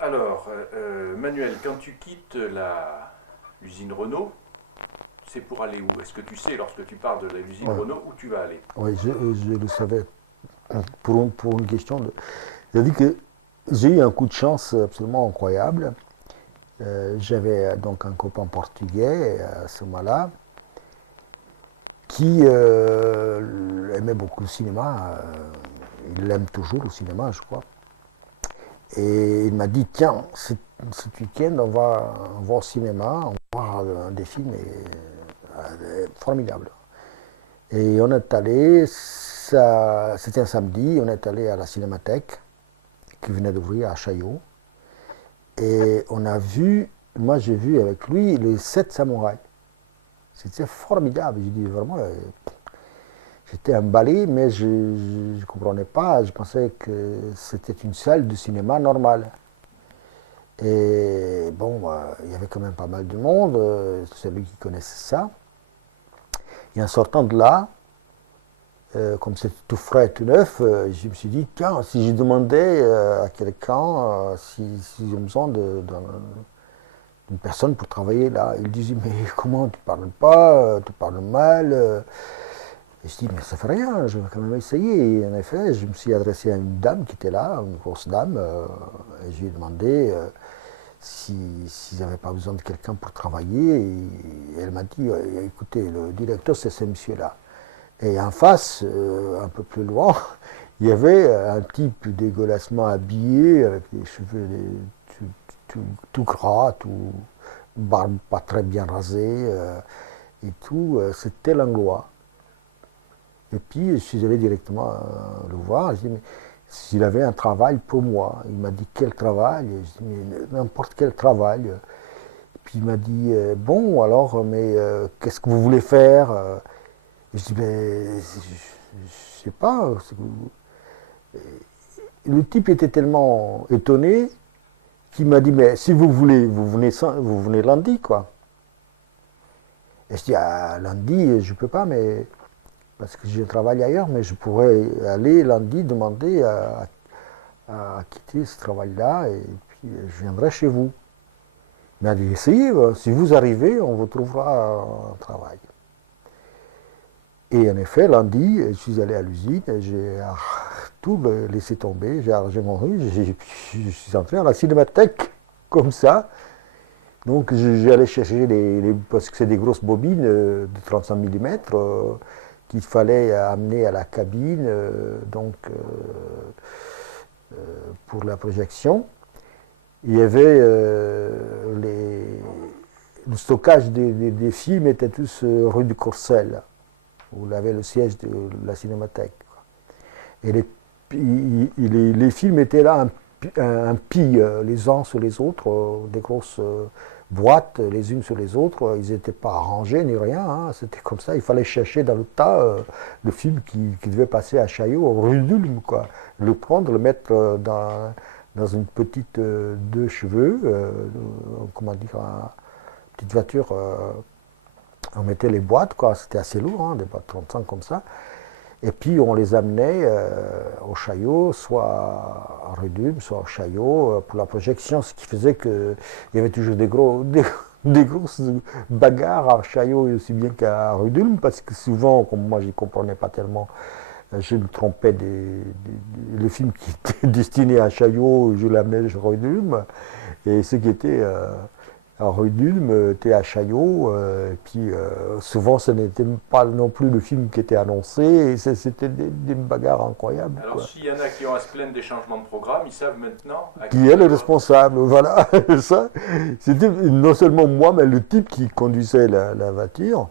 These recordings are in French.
Alors, Manuel, quand tu quittes l'usine Renault, c'est pour aller où? Est-ce que tu sais, lorsque tu pars de l'usine Ouais, Renault, où tu vas aller? ouais, je le savais. Pour une question de. C'est-à-dire que j'ai eu un coup de chance absolument incroyable. J'avais donc un copain portugais à ce moment-là qui aimait beaucoup le cinéma. Il l'aime toujours le cinéma, je crois. Et il m'a dit, tiens, cet week-end, on va au cinéma, on va voir des films formidables. Et on est allé, c'était un samedi, on est allé à la Cinémathèque qui venait d'ouvrir à Chaillot. Et on a vu, moi j'ai vu avec lui les 7 samouraïs. C'était formidable. Je dis vraiment, j'étais emballé, mais je ne comprenais pas. Je pensais que c'était une salle de cinéma normale. Et bon, il y avait quand même pas mal de monde, celui qui connaissait ça. Et en sortant de là, comme c'était tout frais, tout neuf, je me suis dit, tiens, si je demandais à quelqu'un s'ils ont besoin d'une personne pour travailler là, il disait, mais comment tu parles pas, tu parles mal. Et je dis, mais ça fait rien, je vais quand même essayer. Et en effet, je me suis adressé à une dame qui était là, une grosse dame, et je lui ai demandé s'ils n'avaient pas besoin de quelqu'un pour travailler. Et elle m'a dit, écoutez, le directeur, c'est ce monsieur-là. Et en face, un peu plus loin, il y avait un type dégueulassement habillé, avec des cheveux tout gras, tout barbe pas très bien rasée, et tout. C'était Langlois. Et puis, je suis allé directement le voir. Je dis, mais s'il avait un travail pour moi. Il m'a dit, quel travail? Je dis, mais n'importe quel travail. Puis il m'a dit, bon, alors, mais qu'est-ce que vous voulez faire? Je dis, ben, je sais pas. Le type était tellement étonné qu'il m'a dit, mais si vous voulez, vous venez lundi, quoi. Et je dis, ah, lundi, je peux pas, mais parce que je travaille ailleurs, mais je pourrais aller lundi demander à quitter ce travail-là et puis je viendrai chez vous. Il m'a dit, essayez, si vous arrivez, on vous trouvera un travail. Et en effet, lundi, je suis allé à l'usine, j'ai tout laissé tomber, j'ai arrangé mon rue, je suis entré à la cinémathèque, comme ça. Donc j'allais chercher parce que c'est des grosses bobines de 35 mm qu'il fallait amener à la cabine pour la projection. Il y avait le stockage des films était tous rue du Courcelles, où il y avait le siège de la cinémathèque. Et les films étaient là un pis les uns sur les autres, des grosses boîtes les unes sur les autres. Ils n'étaient pas arrangés ni rien, hein. C'était comme ça. Il fallait chercher dans le tas le film qui devait passer à Chaillot, rue d'Ulm, quoi. Le prendre, le mettre dans une petite deux cheveux, comment dire, une petite voiture. On mettait les boîtes, quoi. C'était assez lourd, hein, des boîtes 35 comme ça. Et puis on les amenait au Chaillot, soit à Rudum, soit au Chaillot, pour la projection, ce qui faisait qu'il y avait toujours des grosses bagarres à Chaillot aussi bien qu'à Rudum, parce que souvent, comme moi je ne comprenais pas tellement, je me trompais le film qui était destiné à Chaillot, je l'amenais à Rudum, et ce qui était à rue d'Ulm, était à Chaillot, et puis souvent ce n'était pas non plus le film qui était annoncé, et c'était des bagarres incroyables, Alors, quoi. s'il y en a qui ont à se plaindre des changements de programme, ils savent maintenant à qui Qui est ils le doivent. responsable, voilà. Ça, c'était non seulement moi, mais le type qui conduisait la voiture,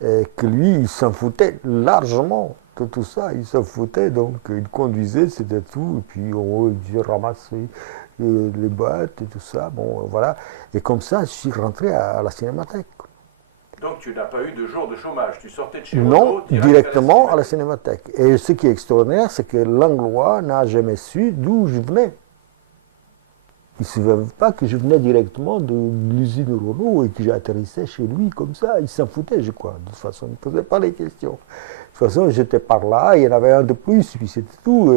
et que lui, il s'en foutait largement de tout ça, il s'en foutait, donc il conduisait, c'était tout, et puis on ramassait les boîtes et tout ça, bon, voilà. Et comme ça, je suis rentré à la cinémathèque. Donc, tu n'as pas eu de jour de chômage. Tu sortais de chez Non, Renault direct à la directement à la cinémathèque. cinémathèque. Et ce qui est extraordinaire, c'est que l'Anglois n'a jamais su d'où je venais. Il ne savait pas que je venais directement de l'usine Renault et que j'atterrissais chez lui comme ça. Il s'en foutait, je crois. De toute façon, il ne posait pas les questions. toute façon, j'étais par là, il y en avait un de plus, puis c'était tout.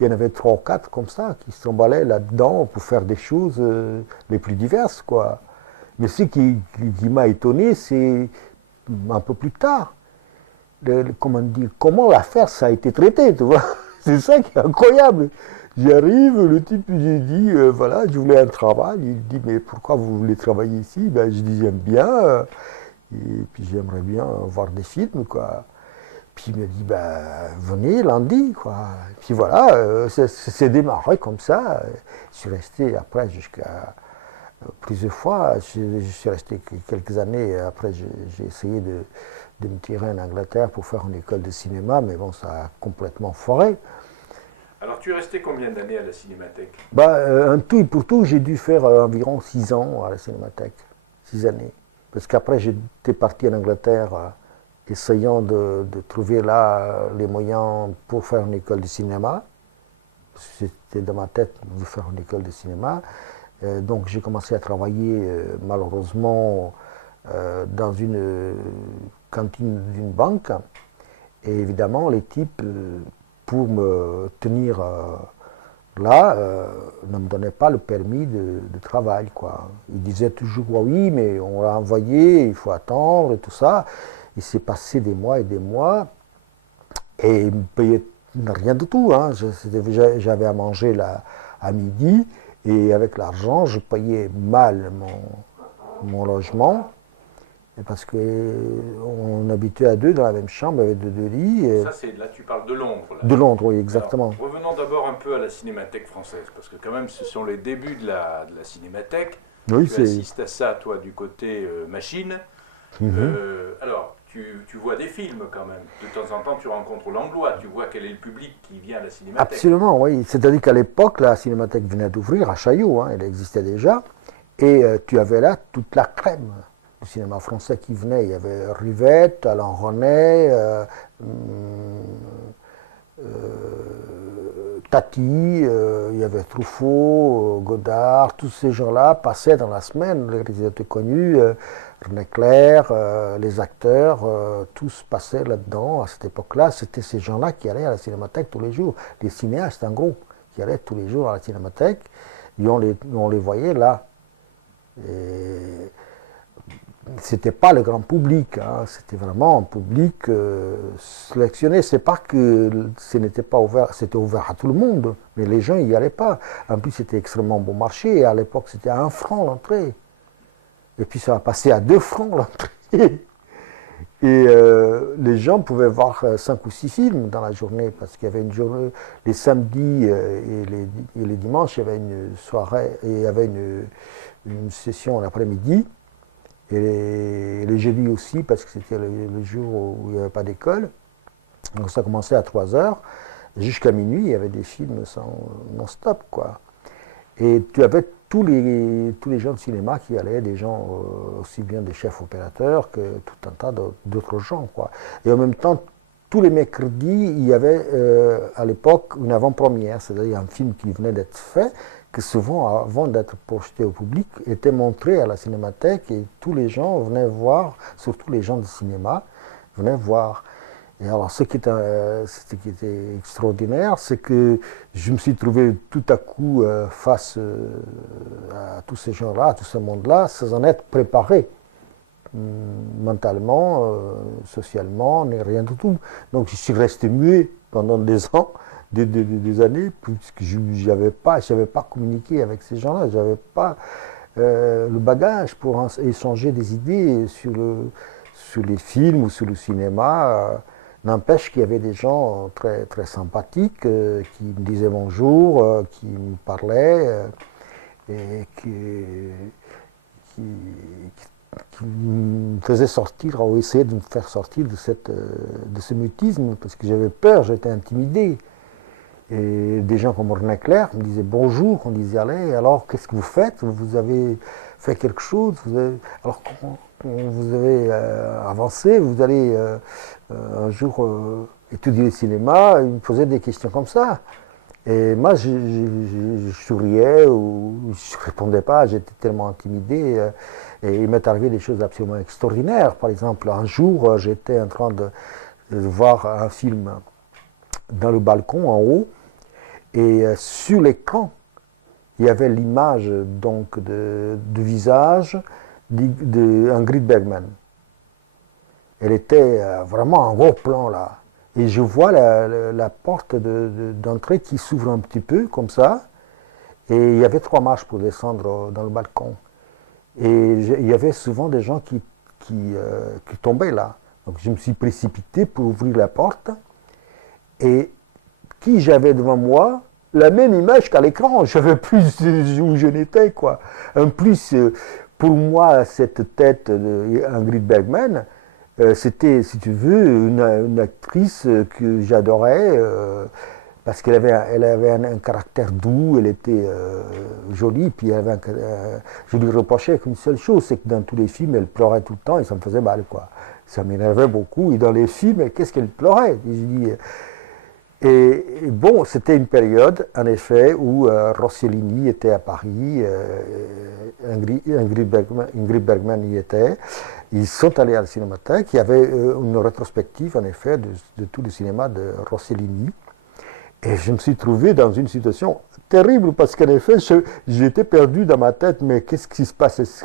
Il y en avait 3 ou 4 comme ça qui s'emballaient là-dedans pour faire des choses les plus diverses, quoi. Mais ce qui m'a étonné, c'est un peu plus tard, comment l'affaire ça a été traité, tu vois. C'est ça qui est incroyable. J'arrive, le type, j'ai dit, voilà, je voulais un travail. Il dit, mais pourquoi vous voulez travailler ici? Ben, je dis, j'aime bien, et puis j'aimerais bien voir des films, quoi. Puis il me dit, ben, venez lundi, quoi. Et puis voilà, c'est démarré comme ça. Je suis resté après jusqu'à plusieurs fois. Je suis resté quelques années. Après, j'ai essayé de me tirer en Angleterre pour faire une école de cinéma, mais bon, ça a complètement foiré. Alors, tu es resté combien d'années à la Cinémathèque? En tout et pour tout, j'ai dû faire environ 6 ans à la Cinémathèque. 6 années. Parce qu'après, j'étais parti en Angleterre essayant de trouver là les moyens pour faire une école de cinéma. C'était dans ma tête de faire une école de cinéma. Donc j'ai commencé à travailler malheureusement dans une cantine d'une banque. Et évidemment, les types, pour me tenir là, ne me donnaient pas le permis de travail, quoi. Ils disaient toujours oui, mais on l'a envoyé, il faut attendre et tout ça. Il s'est passé des mois et des mois et ils me payaient rien du tout, hein. J'avais à manger là, à midi et avec l'argent, je payais mal mon logement. Parce qu'on habitait à 2 dans la même chambre avec 2 lits. Ça, là, tu parles de Londres. Là. De Londres, oui, exactement. Alors, revenons d'abord un peu à la Cinémathèque française, parce que quand même, ce sont les débuts de la Cinémathèque. Oui, tu assistes à ça, toi, du côté machine. Alors, tu vois des films quand même. De temps en temps, tu rencontres Langlois, tu vois quel est le public qui vient à la Cinémathèque. Absolument, oui. C'est-à-dire qu'à l'époque, la Cinémathèque venait d'ouvrir à Chaillot, hein, elle existait déjà. Et tu avais là toute la crème du cinéma français qui venait. Il y avait Rivette, Alain René, Tati, il y avait Truffaut, Godard, tous ces gens-là passaient dans la semaine, les réalisateurs connus, René Clair, les acteurs, tous passaient là-dedans. À cette époque-là, c'était ces gens-là qui allaient à la Cinémathèque tous les jours. Les cinéastes, en gros, qui allaient tous les jours à la Cinémathèque, et on les voyait là. Et c'était pas le grand public, hein, c'était vraiment un public sélectionné. C'est pas que ce n'était pas ouvert, c'était ouvert à tout le monde, mais les gens n'y allaient pas. En plus, c'était extrêmement bon marché. Et à l'époque, c'était à 1 franc l'entrée. Et puis, ça a passé à 2 francs l'entrée. Et les gens pouvaient voir 5 ou 6 films dans la journée, parce qu'il y avait une journée, les samedis et les dimanches, il y avait une soirée, et il y avait une session l'après-midi. Et les jeudis aussi, parce que c'était le jour où il n'y avait pas d'école. Donc ça commençait à 3 heures. Jusqu'à minuit, il y avait des films non-stop, quoi. Et tu avais tous les gens de cinéma qui allaient, des gens aussi bien des chefs opérateurs que tout un tas d'autres gens, quoi. Et en même temps, tous les mercredis, il y avait à l'époque une avant-première, c'est-à-dire un film qui venait d'être fait, que souvent, avant d'être projeté au public, était montré à la Cinémathèque et tous les gens venaient voir, surtout les gens du cinéma, venaient voir. Et alors, ce qui était extraordinaire, c'est que je me suis trouvé tout à coup face à tous ces gens-là, à tout ce monde-là, sans en être préparé, mentalement, socialement, rien du tout. Donc, je suis resté muet pendant des ans. Des années, puisque je n'avais pas communiqué avec ces gens-là, je n'avais pas le bagage pour échanger des idées sur les films ou sur le cinéma. N'empêche qu'il y avait des gens très, très sympathiques qui me disaient bonjour, qui me parlaient et qui me faisaient sortir, ou essayaient de me faire sortir de ce mutisme, parce que j'avais peur, j'étais intimidé. Et des gens comme René Clair me disaient bonjour, on disait allez, alors qu'est-ce que vous faites? Vous avez fait quelque chose? Alors comment vous avez avancé? Vous allez un jour étudier le cinéma? Ils me posaient des questions comme ça. Et moi, je souriais ou je ne répondais pas, j'étais tellement intimidé. Et il m'est arrivé des choses absolument extraordinaires. Par exemple, un jour, j'étais en train voir un film dans le balcon en haut, et sur l'écran, il y avait l'image donc du visage d'Ingrid Bergman. Elle était vraiment en gros plan là. Et je vois la porte d'entrée qui s'ouvre un petit peu comme ça. Et il y avait 3 marches pour descendre dans le balcon. Et il y avait souvent des gens qui tombaient là. Donc je me suis précipité pour ouvrir la porte. Et qui j'avais devant moi? La même image qu'à l'écran. Je savais plus où je n'étais, quoi. En plus, pour moi, cette tête d'Ingrid Bergman, c'était, si tu veux, une actrice que j'adorais. Parce qu'elle avait un caractère doux, elle était jolie, puis je lui reprochais qu'une seule chose, c'est que dans tous les films, elle pleurait tout le temps et ça me faisait mal, quoi. Ça m'énervait beaucoup. Et dans les films, qu'est-ce qu'elle pleurait? Et bon, c'était une période, en effet, où Rossellini était à Paris, Ingrid Bergman y était. Ils sont allés à la Cinémathèque. Il y avait une rétrospective, en effet, de tout le cinéma de Rossellini. Et je me suis trouvé dans une situation terrible parce qu'en effet, j'étais perdu dans ma tête. Mais qu'est-ce qui se passe?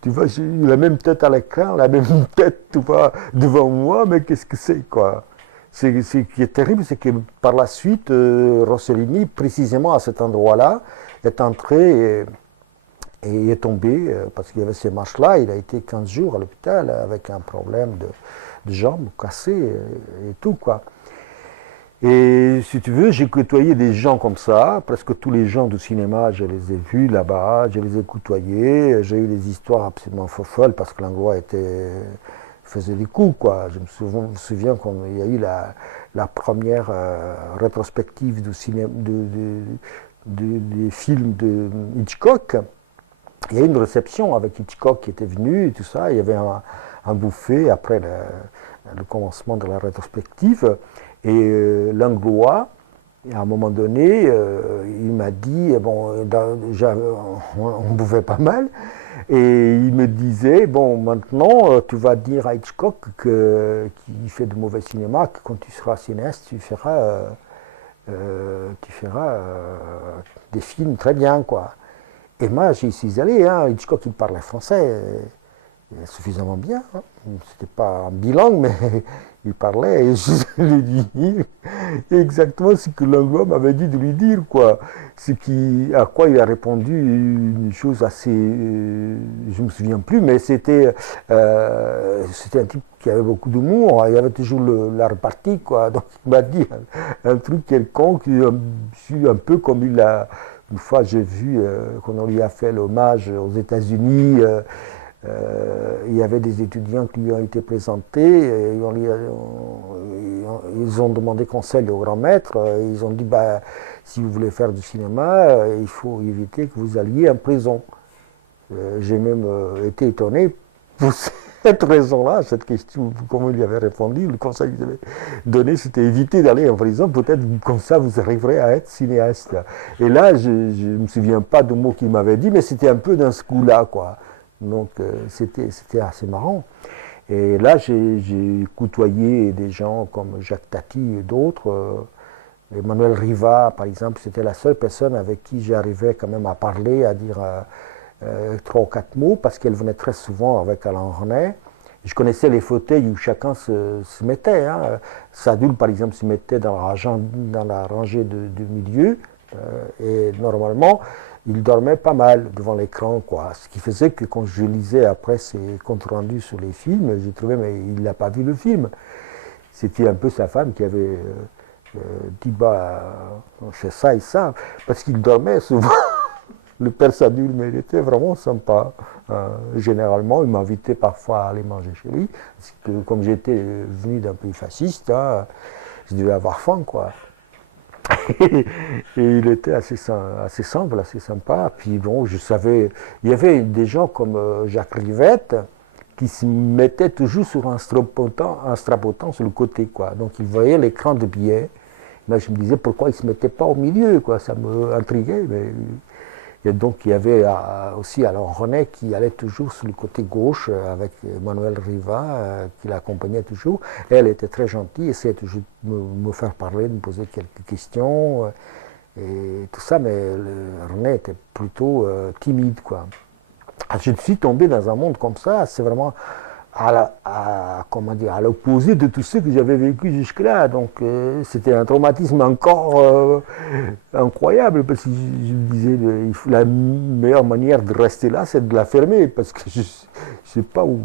Tu vois, j'ai eu la même tête à l'écran, la même tête, tu vois, devant moi, mais qu'est-ce que c'est, quoi? Ce qui est terrible, c'est que par la suite, Rossellini, précisément à cet endroit-là, est entré et est tombé, parce qu'il y avait ces marches-là. Il a été 15 jours à l'hôpital avec un problème de jambes cassées et tout, quoi. Et si tu veux, j'ai côtoyé des gens comme ça, presque tous les gens du cinéma, je les ai vus là-bas, je les ai côtoyés, j'ai eu des histoires absolument folles parce que Langlois faisait des coups, quoi. Je me souviens qu'il y a eu la première rétrospective du des films de Hitchcock. Il y a eu une réception avec Hitchcock qui était venu et tout ça, il y avait un buffet après le commencement de la rétrospective. Et Langlois, à un moment donné, il m'a dit, bon, on buvait pas mal, et il me disait, bon, maintenant, tu vas dire à Hitchcock qu'il fait de mauvais cinéma, que quand tu seras cinéaste, tu feras des films très bien, quoi. Et moi, j'y suis allé, hein. Hitchcock, il parlait français suffisamment bien, hein. C'était pas un bilingue, mais il parlait, et je lui dis exactement ce que Langlois m'avait dit de lui dire, quoi. À quoi il a répondu une chose assez, je me souviens plus, mais c'était un type qui avait beaucoup d'humour, il avait toujours la répartie, quoi. Donc il m'a dit un truc quelconque, un peu comme une fois j'ai vu quand on lui a fait l'hommage aux États-Unis. Il y avait des étudiants qui lui ont été présentés, et ils ont demandé conseil au grand maître, ils ont dit, si vous voulez faire du cinéma, il faut éviter que vous alliez en prison. J'ai même été étonné pour cette raison-là, cette question, comme il lui avait répondu, le conseil qu'il avait donné, c'était éviter d'aller en prison, peut-être comme ça vous arriverez à être cinéaste. Et là, je ne me souviens pas de mots qu'il m'avait dit, mais c'était un peu dans ce coup-là, quoi. Donc c'était assez marrant. Et là, j'ai côtoyé des gens comme Jacques Tati et d'autres. Emmanuel Riva, par exemple, c'était la seule personne avec qui j'arrivais quand même à parler, à dire 3 ou 4 mots, parce qu'elle venait très souvent avec Alain René. Je connaissais les fauteuils où chacun se mettait, hein. Sadoul, par exemple, se mettait dans la rangée de milieu, et normalement, il dormait pas mal devant l'écran, quoi. Ce qui faisait que quand je lisais après ses comptes rendus sur les films, j'ai trouvé, mais il n'a pas vu le film. C'était un peu sa femme qui avait dit, c'est ça et ça, parce qu'il dormait souvent. Le père Sadoul, mais il était vraiment sympa. Généralement, il m'invitait parfois à aller manger chez lui, parce que comme j'étais venu d'un pays fasciste, hein, je devais avoir faim, quoi. Et il était assez simple, assez sympa. Puis bon, je savais, il y avait des gens comme Jacques Rivette qui se mettaient toujours sur un strapotant sur le côté, quoi. Donc il voyait l'écran de billets. Là, je me disais pourquoi il ne se mettait pas au milieu, quoi. Ça me intriguait, mais Et donc il y avait aussi alors René qui allait toujours sur le côté gauche avec Manuel Riva qui l'accompagnait toujours. Elle était très gentille, essayait toujours de me faire parler, de me poser quelques questions et tout ça, mais René était plutôt timide, quoi. Je suis tombé dans un monde comme ça, c'est vraiment comment dire, à l'opposé de tout ce que j'avais vécu jusque-là. Donc c'était un traumatisme encore incroyable, parce que je me disais, la meilleure manière de rester là, c'est de la fermer, parce que je ne sais pas où,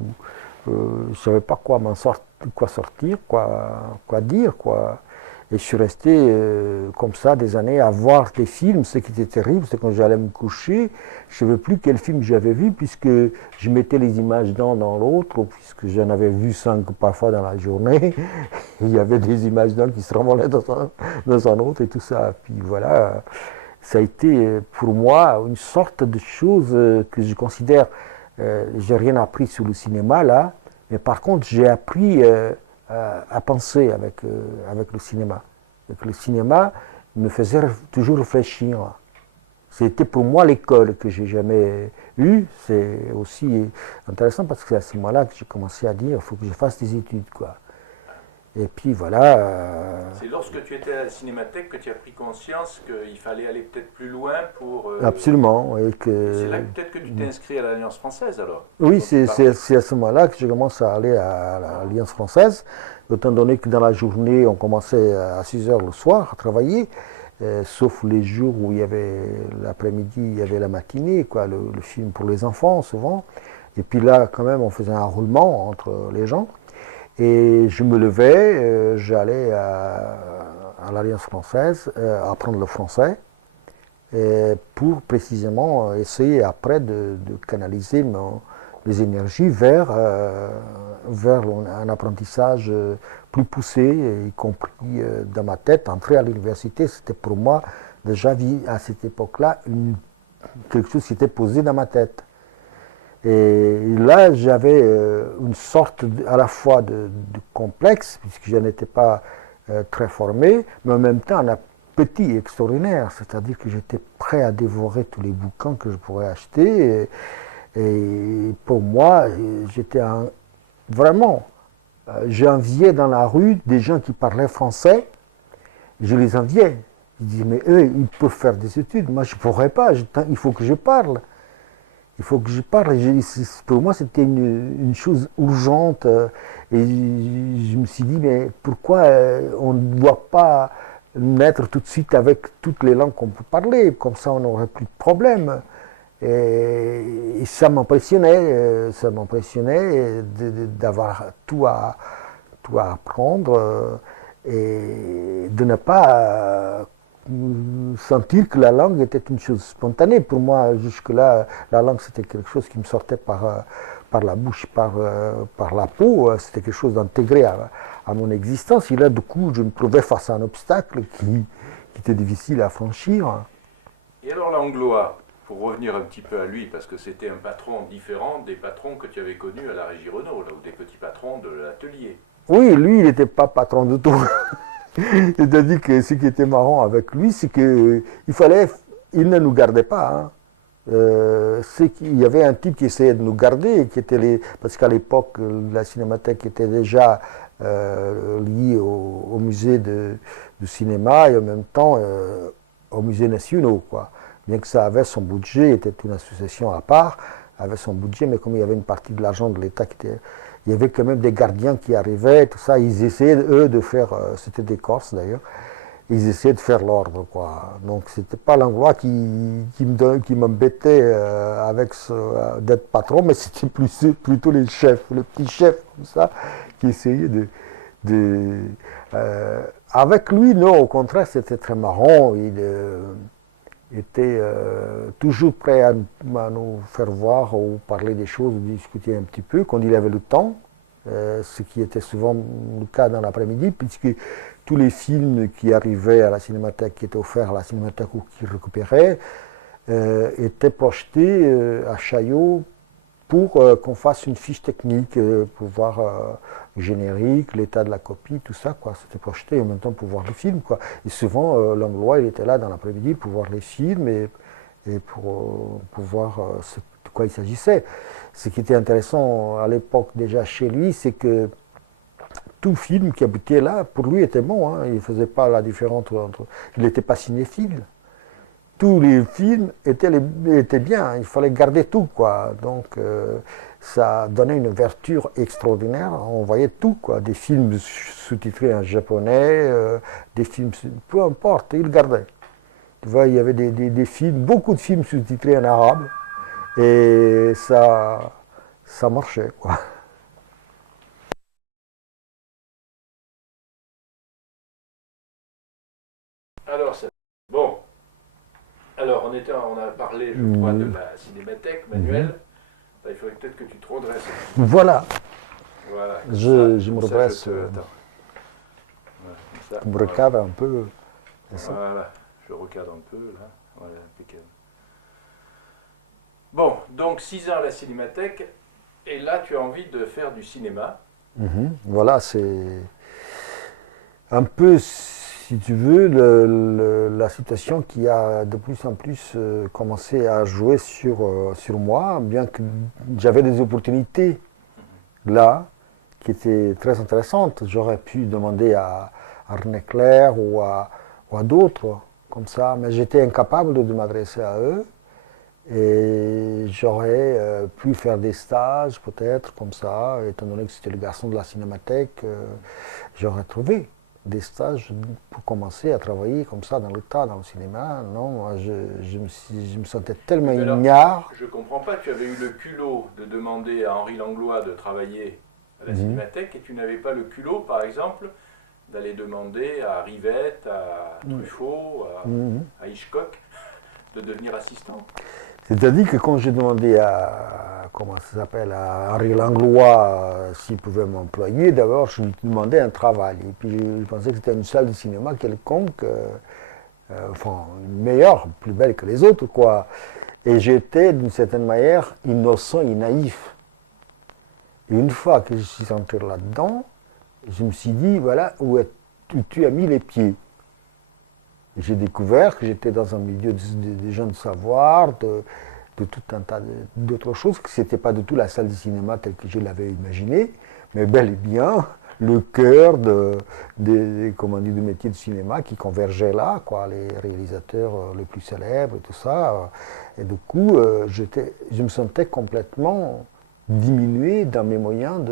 je savais pas quoi quoi sortir, quoi dire, quoi. Et je suis resté comme ça des années à voir des films. Ce qui était terrible, c'est quand j'allais me coucher, je ne savais plus quel film j'avais vu, puisque je mettais les images dans l'autre, puisque j'en avais vu 5 parfois dans la journée. Il y avait des images qui se renvoyaient dans un autre et tout ça. Puis voilà, ça a été pour moi une sorte de chose que je considère, j'ai rien appris sur le cinéma là, mais par contre j'ai appris à penser avec le cinéma. Et que le cinéma me faisait toujours réfléchir. C'était pour moi l'école que j'ai jamais eue. C'est aussi intéressant parce que c'est à ce moment-là que j'ai commencé à dire il faut que je fasse des études, quoi. Et puis voilà. C'est lorsque tu étais à la Cinémathèque que tu as pris conscience qu'il fallait aller peut-être plus loin pour. Absolument. Et c'est là peut-être que tu t'es inscrit à l'Alliance française alors. Oui, c'est à ce moment-là que j'ai commencé à aller à l'Alliance française, étant donné que dans la journée, on commençait à 6 heures le soir à travailler, sauf les jours où il y avait l'après-midi, il y avait la matinée, quoi, le film pour les enfants souvent. Et puis là, quand même, on faisait un roulement entre les gens. Et je me levais, j'allais à l'Alliance française apprendre le français pour précisément essayer après de canaliser les énergies vers un apprentissage plus poussé, y compris dans ma tête. Entrer à l'université, c'était pour moi déjà à cette époque-là quelque chose qui était posé dans ma tête. Et là, j'avais une sorte à la fois de complexe, puisque je n'étais pas très formé, mais en même temps un appétit extraordinaire, c'est-à-dire que j'étais prêt à dévorer tous les bouquins que je pourrais acheter. Et pour moi, j'étais vraiment, j'enviais dans la rue des gens qui parlaient français, je les enviais. Je disais, mais eux, ils peuvent faire des études, moi je ne pourrais pas, il faut que je parle. Il faut que je parle. Pour moi, c'était une chose urgente. Et je me suis dit, mais pourquoi on ne doit pas naître tout de suite avec toutes les langues qu'on peut parler? Comme ça, on n'aurait plus de problème. Et ça m'impressionnait. Ça m'impressionnait d'avoir tout à apprendre et de ne pas sentir que la langue était une chose spontanée. Pour moi, jusque-là, la langue, c'était quelque chose qui me sortait par la bouche, par la peau. C'était quelque chose d'intégré à mon existence. Et là, du coup, je me trouvais face à un obstacle qui était difficile à franchir. Et alors l'anglois, pour revenir un petit peu à lui, parce que c'était un patron différent des patrons que tu avais connus à la Régie Renault, là, ou des petits patrons de l'atelier. Oui, lui, il n'était pas patron du tout. C'est-à-dire que ce qui était marrant avec lui, c'est qu'il ne nous gardait pas. Hein. Il y avait un type qui essayait de nous garder, parce qu'à l'époque, la Cinémathèque était déjà liée au musée du cinéma et en même temps au musée national, quoi. Bien que ça avait son budget, était une association à part, avait son budget, mais comme il y avait une partie de l'argent de l'État il y avait quand même des gardiens qui arrivaient, tout ça. Ils essayaient, eux, de faire, c'était des Corses d'ailleurs, ils essayaient de faire l'ordre, quoi. Donc c'était pas l'anglois qui m'embêtait d'être patron, mais c'était plutôt les chefs, le petit chef, comme ça, qui essayaient avec lui, non, au contraire, c'était très marrant. Il était toujours prêt à nous faire voir ou parler des choses, discuter un petit peu quand il avait le temps, ce qui était souvent le cas dans l'après-midi, puisque tous les films qui arrivaient à la Cinémathèque, qui étaient offerts à la Cinémathèque ou qui récupéraient, étaient projetés à Chaillot pour qu'on fasse une fiche technique, pour voir le générique, l'état de la copie, tout ça, quoi. C'était projeté en même temps pour voir le film, quoi. Et souvent, l'anglois, il était là dans l'après-midi pour voir les films et et pour voir de quoi il s'agissait. Ce qui était intéressant à l'époque déjà chez lui, c'est que tout film qui habitait là, pour lui, était bon. Hein. Il ne faisait pas la différence entre... Il n'était pas cinéphile. Tous les films étaient bien, il fallait garder tout, quoi. Donc ça donnait une ouverture extraordinaire, on voyait tout, quoi. Des films sous-titrés en japonais, des films, peu importe, il gardait. Tu vois, il y avait des films, beaucoup de films sous-titrés en arabe, et ça marchait, quoi. Alors, bon, alors on a parlé, je crois, de la cinémathèque manuelle. Il faudrait peut-être que tu te redresses. Voilà, Voilà. je me redresse, Attends. Voilà, comme ça. je me recadre un peu. Voilà, je recadre un peu, là. Voilà, impeccable. Bon, donc 6 ans à la cinémathèque, et là tu as envie de faire du cinéma. Voilà, c'est un peu, si tu veux, la situation qui a de plus en plus commencé à jouer sur moi, bien que j'avais des opportunités là qui étaient très intéressantes. J'aurais pu demander à René Clair ou à d'autres comme ça, mais j'étais incapable de m'adresser à eux. Et j'aurais pu faire des stages peut-être comme ça, étant donné que c'était le garçon de la cinémathèque, j'aurais trouvé des stages pour commencer à travailler comme ça dans le tas, dans le cinéma. Non, moi je me sentais tellement ignare. Je comprends pas, tu avais eu le culot de demander à Henri Langlois de travailler à la cinémathèque et tu n'avais pas le culot, par exemple, d'aller demander à Rivette, à Truffaut, à Hitchcock de devenir assistant. C'est-à-dire que quand j'ai demandé à, comment ça s'appelle, à Henri Langlois s'il pouvait m'employer, d'abord je lui demandais un travail. Et puis je pensais que c'était une salle de cinéma quelconque, enfin meilleure, plus belle que les autres, quoi. Et j'étais d'une certaine manière innocent et naïf. Et une fois que je suis entré là-dedans, je me suis dit, voilà, où tu as mis les pieds. J'ai découvert que j'étais dans un milieu de gens de savoir, de tout un tas d'autres choses, que ce n'était pas du tout la salle de cinéma telle que je l'avais imaginée, mais bel et bien le cœur des métiers de cinéma qui convergeaient là, quoi, les réalisateurs les plus célèbres et tout ça. Et du coup, je me sentais complètement diminué dans mes moyens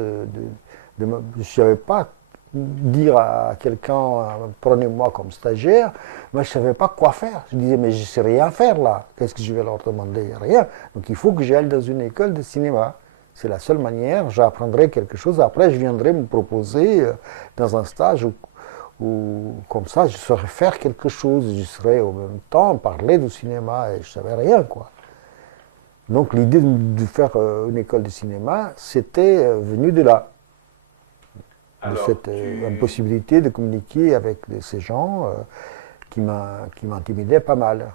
je ne savais pas dire à quelqu'un, prenez-moi comme stagiaire, moi je ne savais pas quoi faire. Je disais, mais je ne sais rien faire là, qu'est-ce que je vais leur demander? Rien. Donc il faut que j'aille dans une école de cinéma. C'est la seule manière, j'apprendrai quelque chose, après je viendrai me proposer dans un stage où comme ça je saurais faire quelque chose, je saurais en même temps parler du cinéma et je ne savais rien, quoi. Donc l'idée de faire une école de cinéma, c'était venu de là. De cette impossibilité de communiquer avec ces gens qui m'intimidaient pas mal.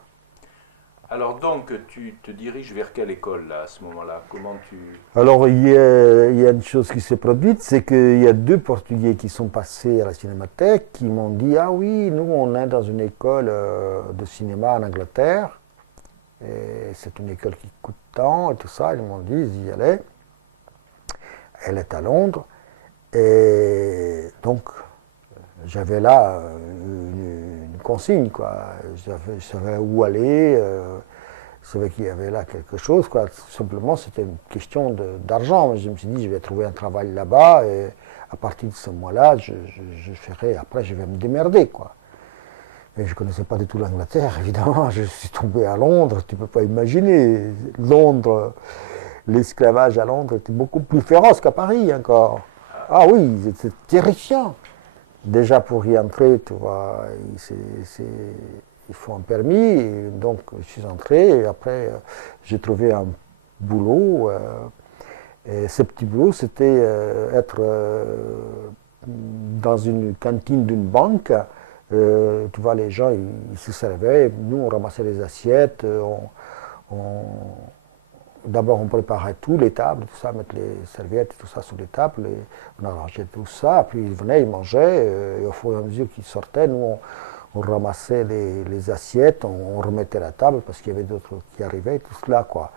Alors donc, tu te diriges vers quelle école là, à ce moment-là? Comment tu... Alors il y a une chose qui s'est produite, c'est qu'il y a 2 Portugais qui sont passés à la cinémathèque, qui m'ont dit, ah oui, nous on est dans une école de cinéma en Angleterre, et c'est une école qui coûte tant et tout ça, ils m'ont dit, ils y allaient. Elle est à Londres. Et donc, j'avais là une consigne, quoi. Je savais où aller, je savais qu'il y avait là quelque chose, quoi. Tout simplement, c'était une question d'argent. Je me suis dit, je vais trouver un travail là-bas, et à partir de ce mois-là, je ferai, après, je vais me démerder, quoi. Et je ne connaissais pas du tout l'Angleterre, évidemment. Je suis tombé à Londres, tu ne peux pas imaginer. Londres, l'esclavage à Londres était beaucoup plus féroce qu'à Paris, encore. Ah oui, c'était terrifiant. Déjà pour y entrer, tu vois, il faut un permis. Et donc je suis entré et après j'ai trouvé un boulot. Et ce petit boulot, c'était être dans une cantine d'une banque. Tu vois, les gens, ils se servaient. Nous, on ramassait les assiettes. D'abord, on préparait tout, les tables, tout ça, mettre les serviettes, tout ça sur les tables, on arrangeait tout ça, puis ils venaient, ils mangeaient, et au fur et à mesure qu'ils sortaient, nous, on ramassait les assiettes, on remettait la table parce qu'il y avait d'autres qui arrivaient, tout cela, quoi.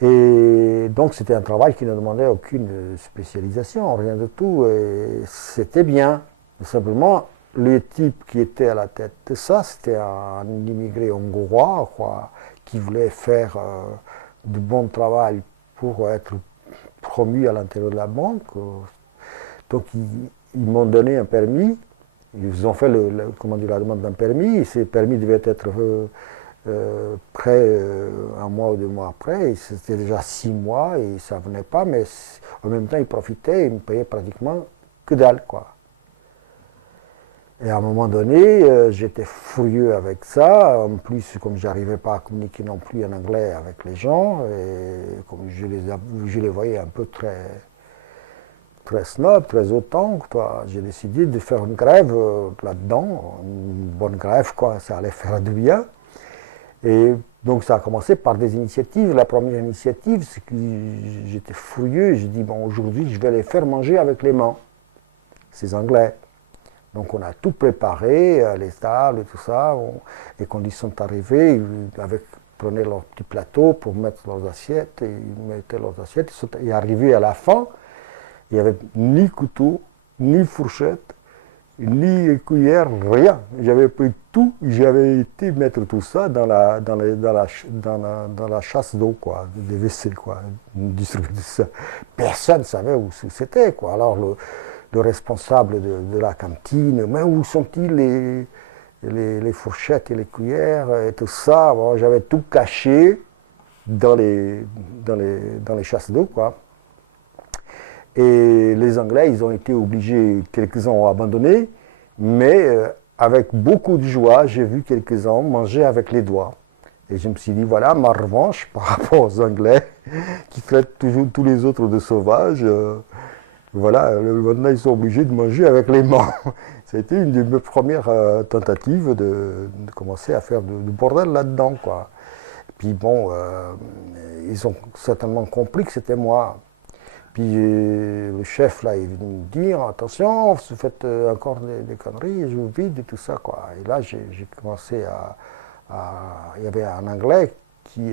Et donc c'était un travail qui ne demandait aucune spécialisation, rien de tout, et c'était bien. Simplement, le type qui était à la tête de ça, c'était un immigré hongrois, quoi, qui voulait faire du bon travail pour être promu à l'intérieur de la banque. Donc ils m'ont donné un permis, ils ont fait la demande d'un permis, et ces permis devaient être prêts un mois ou 2 mois après, et c'était déjà 6 mois et ça ne venait pas, mais en même temps ils profitaient, ils me payaient pratiquement que dalle, quoi. Et à un moment donné, j'étais furieux avec ça. En plus, comme je n'arrivais pas à communiquer non plus en anglais avec les gens, et comme je les voyais un peu très snob, très autant, j'ai décidé de faire une grève là-dedans, une bonne grève, quoi, ça allait faire du bien. Et donc ça a commencé par des initiatives. La première initiative, c'est que j'étais furieux, j'ai dit, bon, aujourd'hui, je vais les faire manger avec les mains, ces Anglais. Donc on a tout préparé, les tables et tout ça, et quand ils sont arrivés, ils prenaient leur petit plateau pour mettre leurs assiettes, et ils mettaient leurs assiettes, et arrivés à la fin, il n'y avait ni couteau, ni fourchette, ni cuillère, rien. J'avais pris tout, j'avais été mettre tout ça dans la chasse d'eau, quoi, des WC, quoi, distribuer ça. Personne ne savait où c'était, quoi. Alors le responsable de la cantine, mais où sont-ils les fourchettes et les cuillères et tout ça. Bon, j'avais tout caché dans les chasses d'eau, quoi. Et les Anglais, ils ont été obligés, quelques-uns ont abandonné, mais avec beaucoup de joie, j'ai vu quelques-uns manger avec les doigts. Et je me suis dit, voilà ma revanche par rapport aux Anglais, qui traitent toujours tous les autres de sauvages. Voilà, maintenant ils sont obligés de manger avec les mains. Ça a été une de mes premières tentatives de commencer à faire du bordel là-dedans, quoi. Puis bon, ils ont certainement compris que c'était moi. Puis le chef là, il est venu me dire, attention, vous faites encore des conneries, je vous vide et tout ça, quoi. Et là, j'ai commencé il y avait un Anglais qui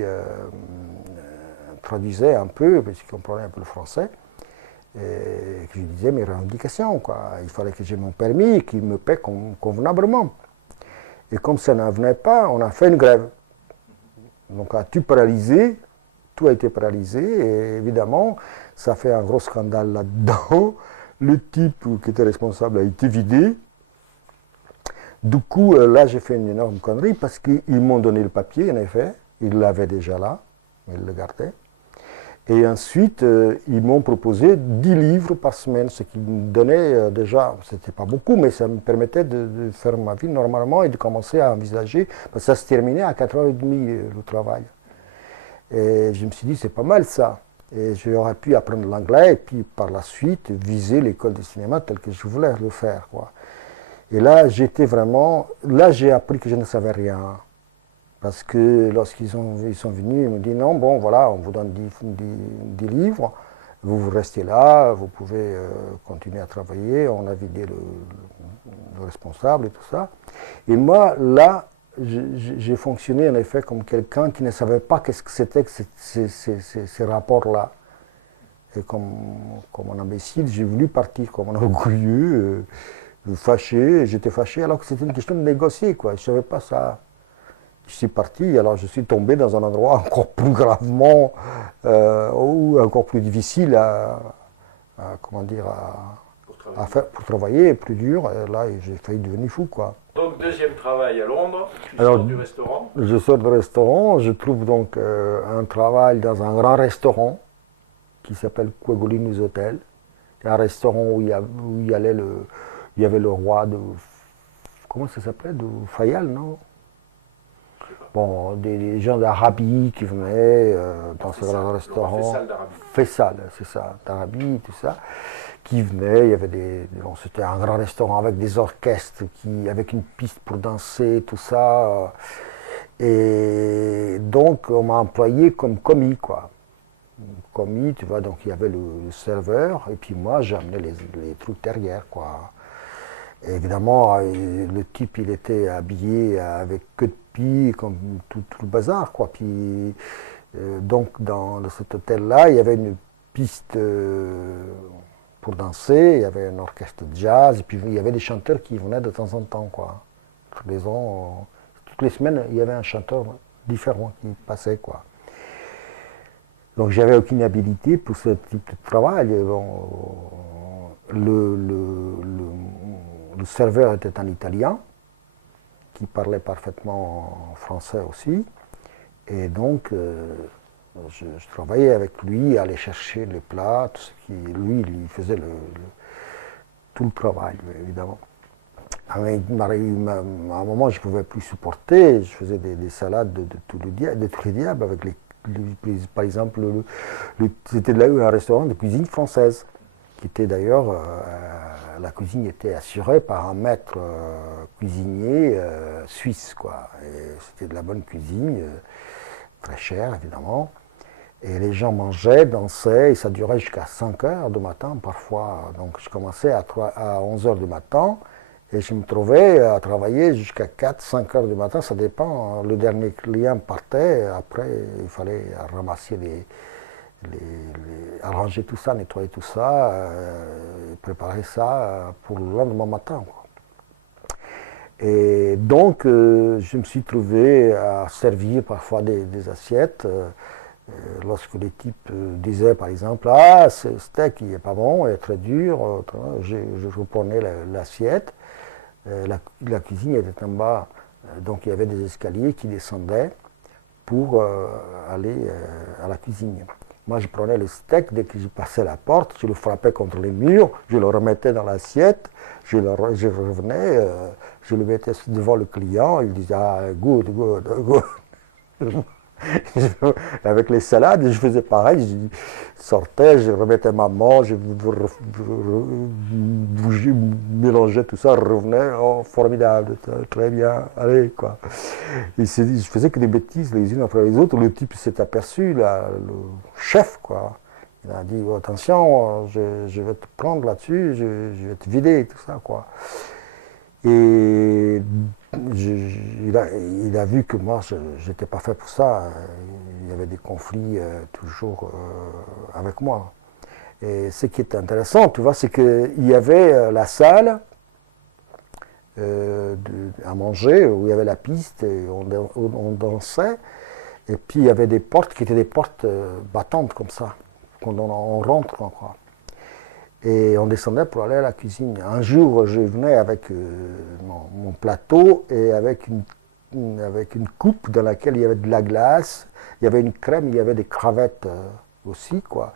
traduisait un peu, parce qu'il comprenait un peu le français. Et que je disais mes revendications, quoi. Il fallait que j'ai mon permis et qu'il me paie convenablement. Et comme ça n'en venait pas, on a fait une grève. Donc tout a été paralysé, et évidemment, ça fait un gros scandale là-dedans. Le type qui était responsable a été vidé. Du coup, là, j'ai fait une énorme connerie parce qu'ils m'ont donné le papier, en effet. Ils l'avaient déjà là, mais ils le gardaient. Et ensuite, ils m'ont proposé 10 livres par semaine, ce qui me donnait déjà, c'était pas beaucoup, mais ça me permettait de faire ma vie normalement et de commencer à envisager, parce que ça se terminait à 4h30 le travail. Et je me suis dit, c'est pas mal ça. Et j'aurais pu apprendre l'anglais et puis par la suite viser l'école de cinéma telle que je voulais le faire, quoi. Et là, là j'ai appris que je ne savais rien. Parce que lorsqu'ils sont venus, ils m'ont dit non, bon voilà, on vous donne 10 livres, vous restez là, vous pouvez continuer à travailler, on a vidé le responsable et tout ça. Et moi, là, j'ai fonctionné en effet comme quelqu'un qui ne savait pas qu'est-ce que c'était que ces rapports-là. Et comme un imbécile, j'ai voulu partir comme un orgueilleux, fâché, j'étais fâché alors que c'était une question de négocier, quoi. Je ne savais pas ça. Je suis parti, alors je suis tombé dans un endroit encore plus gravement, ou encore plus difficile pour travailler, plus dur. Et là, j'ai failli devenir fou, quoi. Donc, deuxième travail à Londres, tu sors du restaurant. Je sors du restaurant, je trouve donc un travail dans un grand restaurant qui s'appelle Kwegolinis Hotel. C'est un restaurant où il y avait le roi de... Comment ça s'appelait? De Fayal, non? Bon, des gens d'Arabie qui venaient dans ce grand restaurant. Faisal d'Arabie. Faisal, c'est ça, d'Arabie, tout ça. Qui venaient, il y avait c'était un grand restaurant avec des orchestres, avec une piste pour danser, tout ça. Et donc, on m'a employé comme commis, quoi. Commis, tu vois, donc il y avait le serveur, et puis moi, j'amenais les trucs derrière, quoi. Et évidemment, le type, il était habillé avec queue de pie, comme tout le bazar, quoi. Puis, donc, dans cet hôtel-là, il y avait une piste pour danser, il y avait un orchestre de jazz, et puis il y avait des chanteurs qui venaient de temps en temps, quoi. Toutes les semaines, il y avait un chanteur différent qui passait, quoi. Donc j'avais aucune habilité pour ce type de travail. Bon, le serveur était un Italien qui parlait parfaitement français aussi. Et donc je travaillais avec lui, aller chercher les plats, tout ce qui, lui, il faisait tout le travail, évidemment. À un moment, je ne pouvais plus supporter, je faisais des salades de tous les diables avec par exemple, c'était là un restaurant de cuisine française, qui était d'ailleurs, la cuisine était assurée par un maître cuisinier suisse, quoi. Et c'était de la bonne cuisine, très chère évidemment. Et les gens mangeaient, dansaient, et ça durait jusqu'à 5 heures du matin parfois. Donc je commençais à 11 heures du matin, et je me trouvais à travailler jusqu'à 4-5 heures du matin, ça dépend. Le dernier client partait, après il fallait ramasser arranger tout ça, nettoyer tout ça, préparer ça pour le lendemain matin, quoi. Et donc je me suis trouvé à servir parfois des assiettes. Lorsque les types disaient par exemple, ah, ce steak il n'est pas bon, il est très dur, je reprenais l'assiette. La cuisine était en bas, donc il y avait des escaliers qui descendaient pour aller à la cuisine. Moi je prenais le steak, dès que je passais la porte, je le frappais contre les murs, je le remettais dans l'assiette, je revenais, je le mettais devant le client, il disait ah, good. Avec les salades, je faisais pareil, je sortais, je remettais ma main, je bougeais, mélangeais tout ça, revenais, oh formidable, très bien, allez quoi. Et je faisais que des bêtises les unes après les autres, le type s'est aperçu, le chef quoi. Il a dit oh, attention, je vais te prendre là-dessus, je vais te vider, tout ça quoi. Et il a vu que moi, je n'étais pas fait pour ça. Il y avait des conflits toujours avec moi. Et ce qui est intéressant, tu vois, c'est qu'il y avait la salle à manger, où il y avait la piste, et on dansait. Et puis il y avait des portes qui étaient des portes battantes comme ça, quand on rentre, quoi. Et on descendait pour aller à la cuisine. Un jour, je venais avec mon plateau et avec une coupe dans laquelle il y avait de la glace, il y avait une crème, il y avait des crevettes aussi, quoi.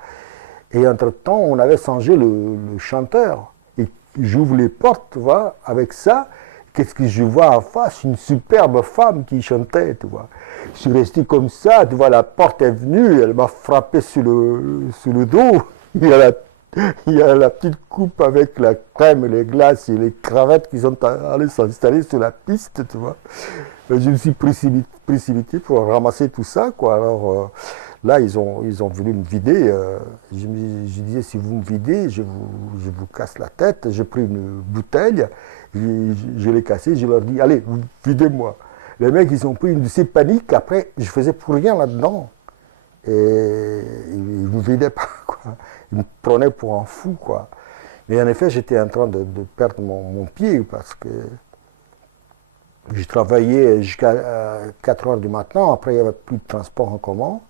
Et entre-temps, on avait changé le chanteur. Et j'ouvre les portes, tu vois, avec ça. Qu'est-ce que je vois en face? Une superbe femme qui chantait, tu vois. Je suis resté comme ça, tu vois, la porte est venue, elle m'a frappé sur le dos. Il y a la petite coupe avec la crème et les glaces et les crevettes qui sont allées s'installer sur la piste, tu vois. Je me suis précipité pour ramasser tout ça, quoi. Alors là, ils ont voulu me vider. Je disais, si vous me videz, je vous casse la tête. J'ai pris une bouteille, je l'ai cassée, je leur dis, allez, videz-moi. Les mecs, ils ont pris une de ces paniques. Après, je faisais pour rien là-dedans. Et ils ne me vidaient pas, quoi. Ils me prenaient pour un fou, quoi. Mais en effet, j'étais en train de perdre mon pied parce que je travaillais jusqu'à 4 heures du matin. Après, il n'y avait plus de transport en commun.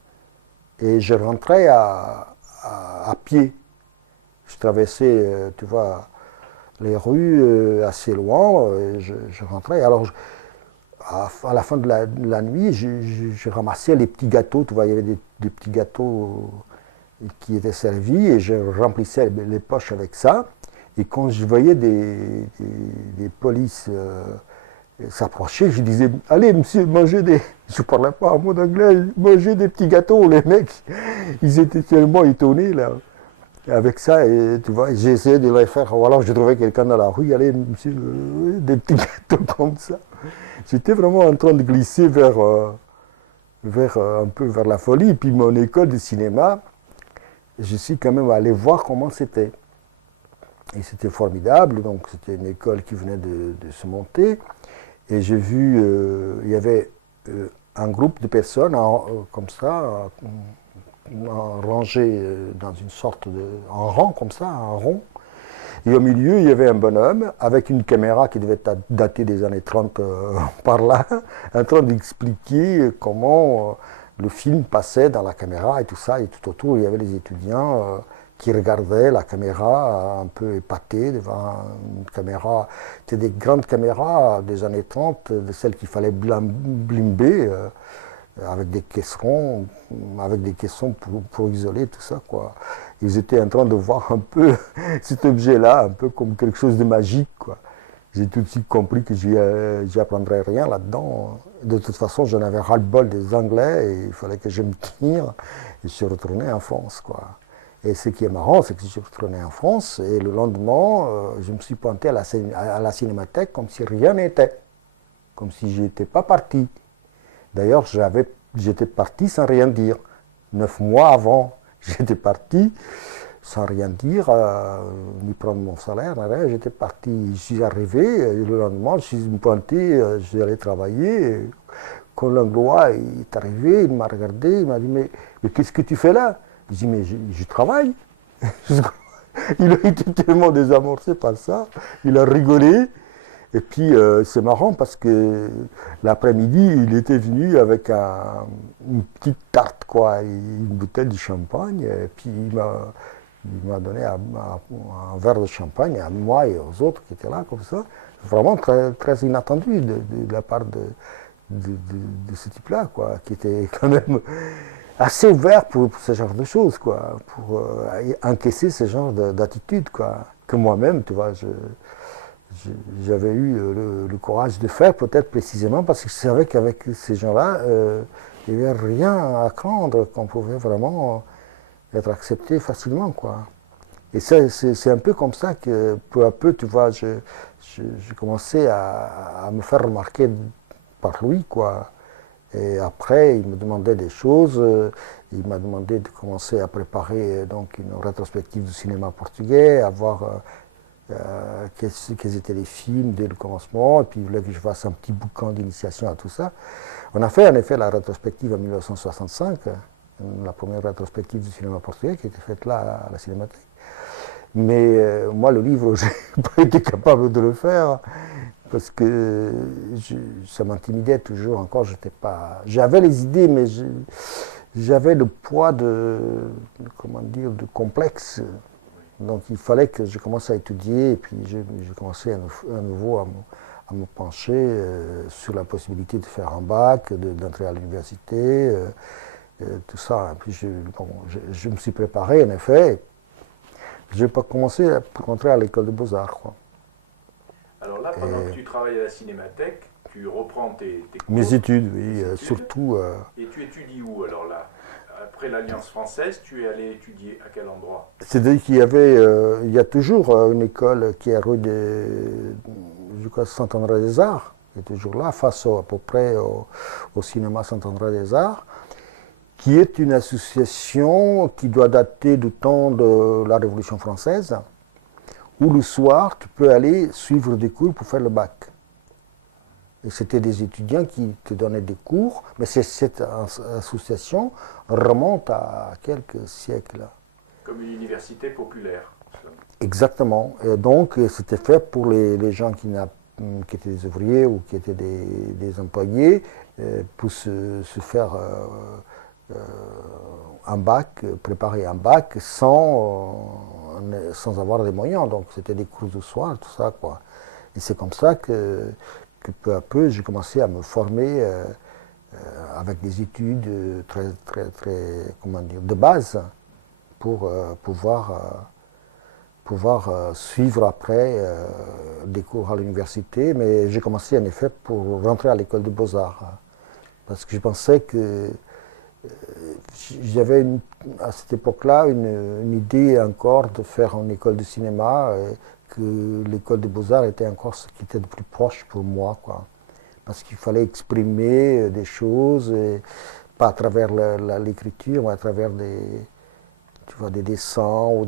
Et je rentrais à pied. Je traversais, tu vois, les rues assez loin. Je rentrais. Alors, à la fin de la nuit, je ramassais les petits gâteaux. Tu vois, il y avait des petits gâteaux qui étaient servis et je remplissais les poches avec ça. Et quand je voyais des polices s'approcher, je disais, allez monsieur, mangez des... Je ne parlais pas un mot d'anglais, mangez des petits gâteaux. Les mecs, ils étaient tellement étonnés là. Avec ça, et tu vois, j'ai essayé de les faire. Ou alors je trouvais quelqu'un dans la rue, allez monsieur, des petits gâteaux comme ça. J'étais vraiment en train de glisser un peu vers la folie. Et puis mon école de cinéma, je suis quand même allé voir comment c'était. Et c'était formidable, donc c'était une école qui venait de se monter. Et j'ai vu, il y avait un groupe de personnes comme ça, rangées dans une sorte de. En rang comme ça, en rond. Et au milieu, il y avait un bonhomme avec une caméra qui devait dater des années 30 par là, en train d'expliquer comment le film passait dans la caméra et tout ça. Et tout autour, il y avait les étudiants qui regardaient la caméra un peu épatés devant une caméra. C'était des grandes caméras des années 30, de celles qu'il fallait blimber. Avec des caissons, pour isoler tout ça, quoi. Ils étaient en train de voir un peu cet objet-là, un peu comme quelque chose de magique, quoi. J'ai tout de suite compris que j'y apprendrais rien là-dedans. De toute façon, j'en avais ras-le-bol des Anglais et il fallait que je me tire. Et je suis retourné en France, quoi. Et ce qui est marrant, c'est que je suis retourné en France et le lendemain, je me suis pointé à la cinémathèque comme si rien n'était, comme si je n'étais pas parti. D'ailleurs, j'étais parti sans rien dire. 9 mois avant, j'étais parti sans rien dire, ni prendre mon salaire, rien. J'étais parti. Je suis arrivé, et le lendemain, je suis pointé, je suis allé travailler. Et quand l'Anglois est arrivé, il m'a regardé, il m'a dit mais qu'est-ce que tu fais là? Je dis mais je travaille. Il a été tellement désamorcé par ça, il a rigolé. Et puis c'est marrant parce que l'après-midi, il était venu avec une petite tarte, quoi, une bouteille de champagne. Et puis il m'a donné un verre de champagne à moi et aux autres qui étaient là, comme ça. Vraiment très, très inattendu de la part de ce type-là, quoi, qui était quand même assez ouvert pour ce genre de choses, quoi, pour encaisser ce genre d'attitude, quoi, que moi-même, tu vois, j'avais eu le courage de faire, peut-être précisément parce que je savais qu'avec ces gens-là, il n'y avait rien à craindre, qu'on pouvait vraiment être accepté facilement, quoi. Et c'est un peu comme ça que, peu à peu, tu vois, j'ai commencé à me faire remarquer par lui, quoi. Et après, il me demandait des choses. Il m'a demandé de commencer à préparer donc une rétrospective du cinéma portugais, à voir quels étaient les films dès le commencement, et puis il voulait que je fasse un petit bouquin d'initiation à tout ça. On a fait en effet la rétrospective en 1965, la première rétrospective du cinéma portugais qui était faite là à la Cinémathèque. Mais moi, le livre, je n'ai pas été capable de le faire parce que ça m'intimidait toujours encore. J'avais les idées, mais j'avais le poids de complexe. Donc il fallait que je commence à étudier et puis j'ai commencé à nouveau à me pencher sur la possibilité de faire un bac, d'entrer à l'université, tout ça. Et puis je me suis préparé en effet. Je n'ai pas commencé à rentrer à l'école de Beaux-Arts, quoi. Alors là, pendant que tu travailles à la Cinémathèque, tu reprends tes cours. Mes études, oui, surtout. Et tu étudies où alors là? Après l'Alliance française, tu es allé étudier à quel endroit? C'est-à-dire il y a toujours une école qui est rue de Saint-André des Arts, qui est toujours là, face à peu près au cinéma Saint-André des Arts, qui est une association qui doit dater du temps de la Révolution française, où le soir, tu peux aller suivre des cours pour faire le bac. Et c'était des étudiants qui te donnaient des cours, mais cette association remonte à quelques siècles. Comme une université populaire. Exactement. Et donc, c'était fait pour les gens qui étaient des ouvriers ou qui étaient des employés, pour se faire un bac, préparer un bac sans avoir des moyens. Donc, c'était des cours du soir, tout ça, quoi. Et c'est comme ça que peu à peu, j'ai commencé à me former avec des études très, très, très, de base pour pouvoir suivre après des cours à l'université. Mais j'ai commencé en effet pour rentrer à l'école de Beaux-Arts. Parce que je pensais que j'avais à cette époque-là une idée encore de faire une école de cinéma. Que l'école des Beaux-Arts était encore ce qui était de plus proche pour moi, quoi. Parce qu'il fallait exprimer des choses, pas à travers l'écriture, mais à travers des dessins ou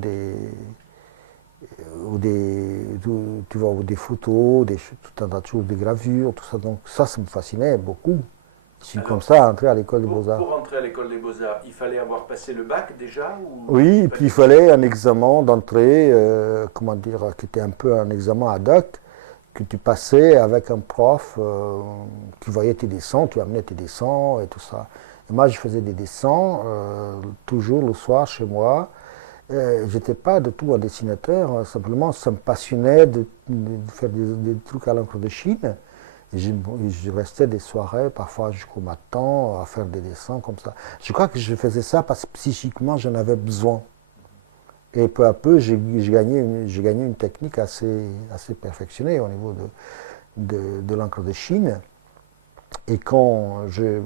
tu vois, ou des photos, tout un tas de choses, des gravures, tout ça. Donc ça me fascinait beaucoup. Je suis comme ça entré à l'école des Beaux-Arts. Pour entrer à l'école des Beaux-Arts, il fallait avoir passé le bac déjà Oui, et puis il fallait un examen d'entrée, comment dire, qui était un peu un examen ad hoc, que tu passais avec un prof qui voyait tes dessins, tu amenais tes dessins et tout ça. Et moi, je faisais des dessins toujours le soir chez moi. Je n'étais pas du tout un dessinateur, simplement ça me passionnait de faire des trucs à l'encre de Chine. Et je restais des soirées, parfois jusqu'au matin, à faire des dessins comme ça. Je crois que je faisais ça parce que psychiquement, j'en avais besoin. Et peu à peu, j'ai gagné une technique assez perfectionnée au niveau de l'encre de Chine. Et quand j'ai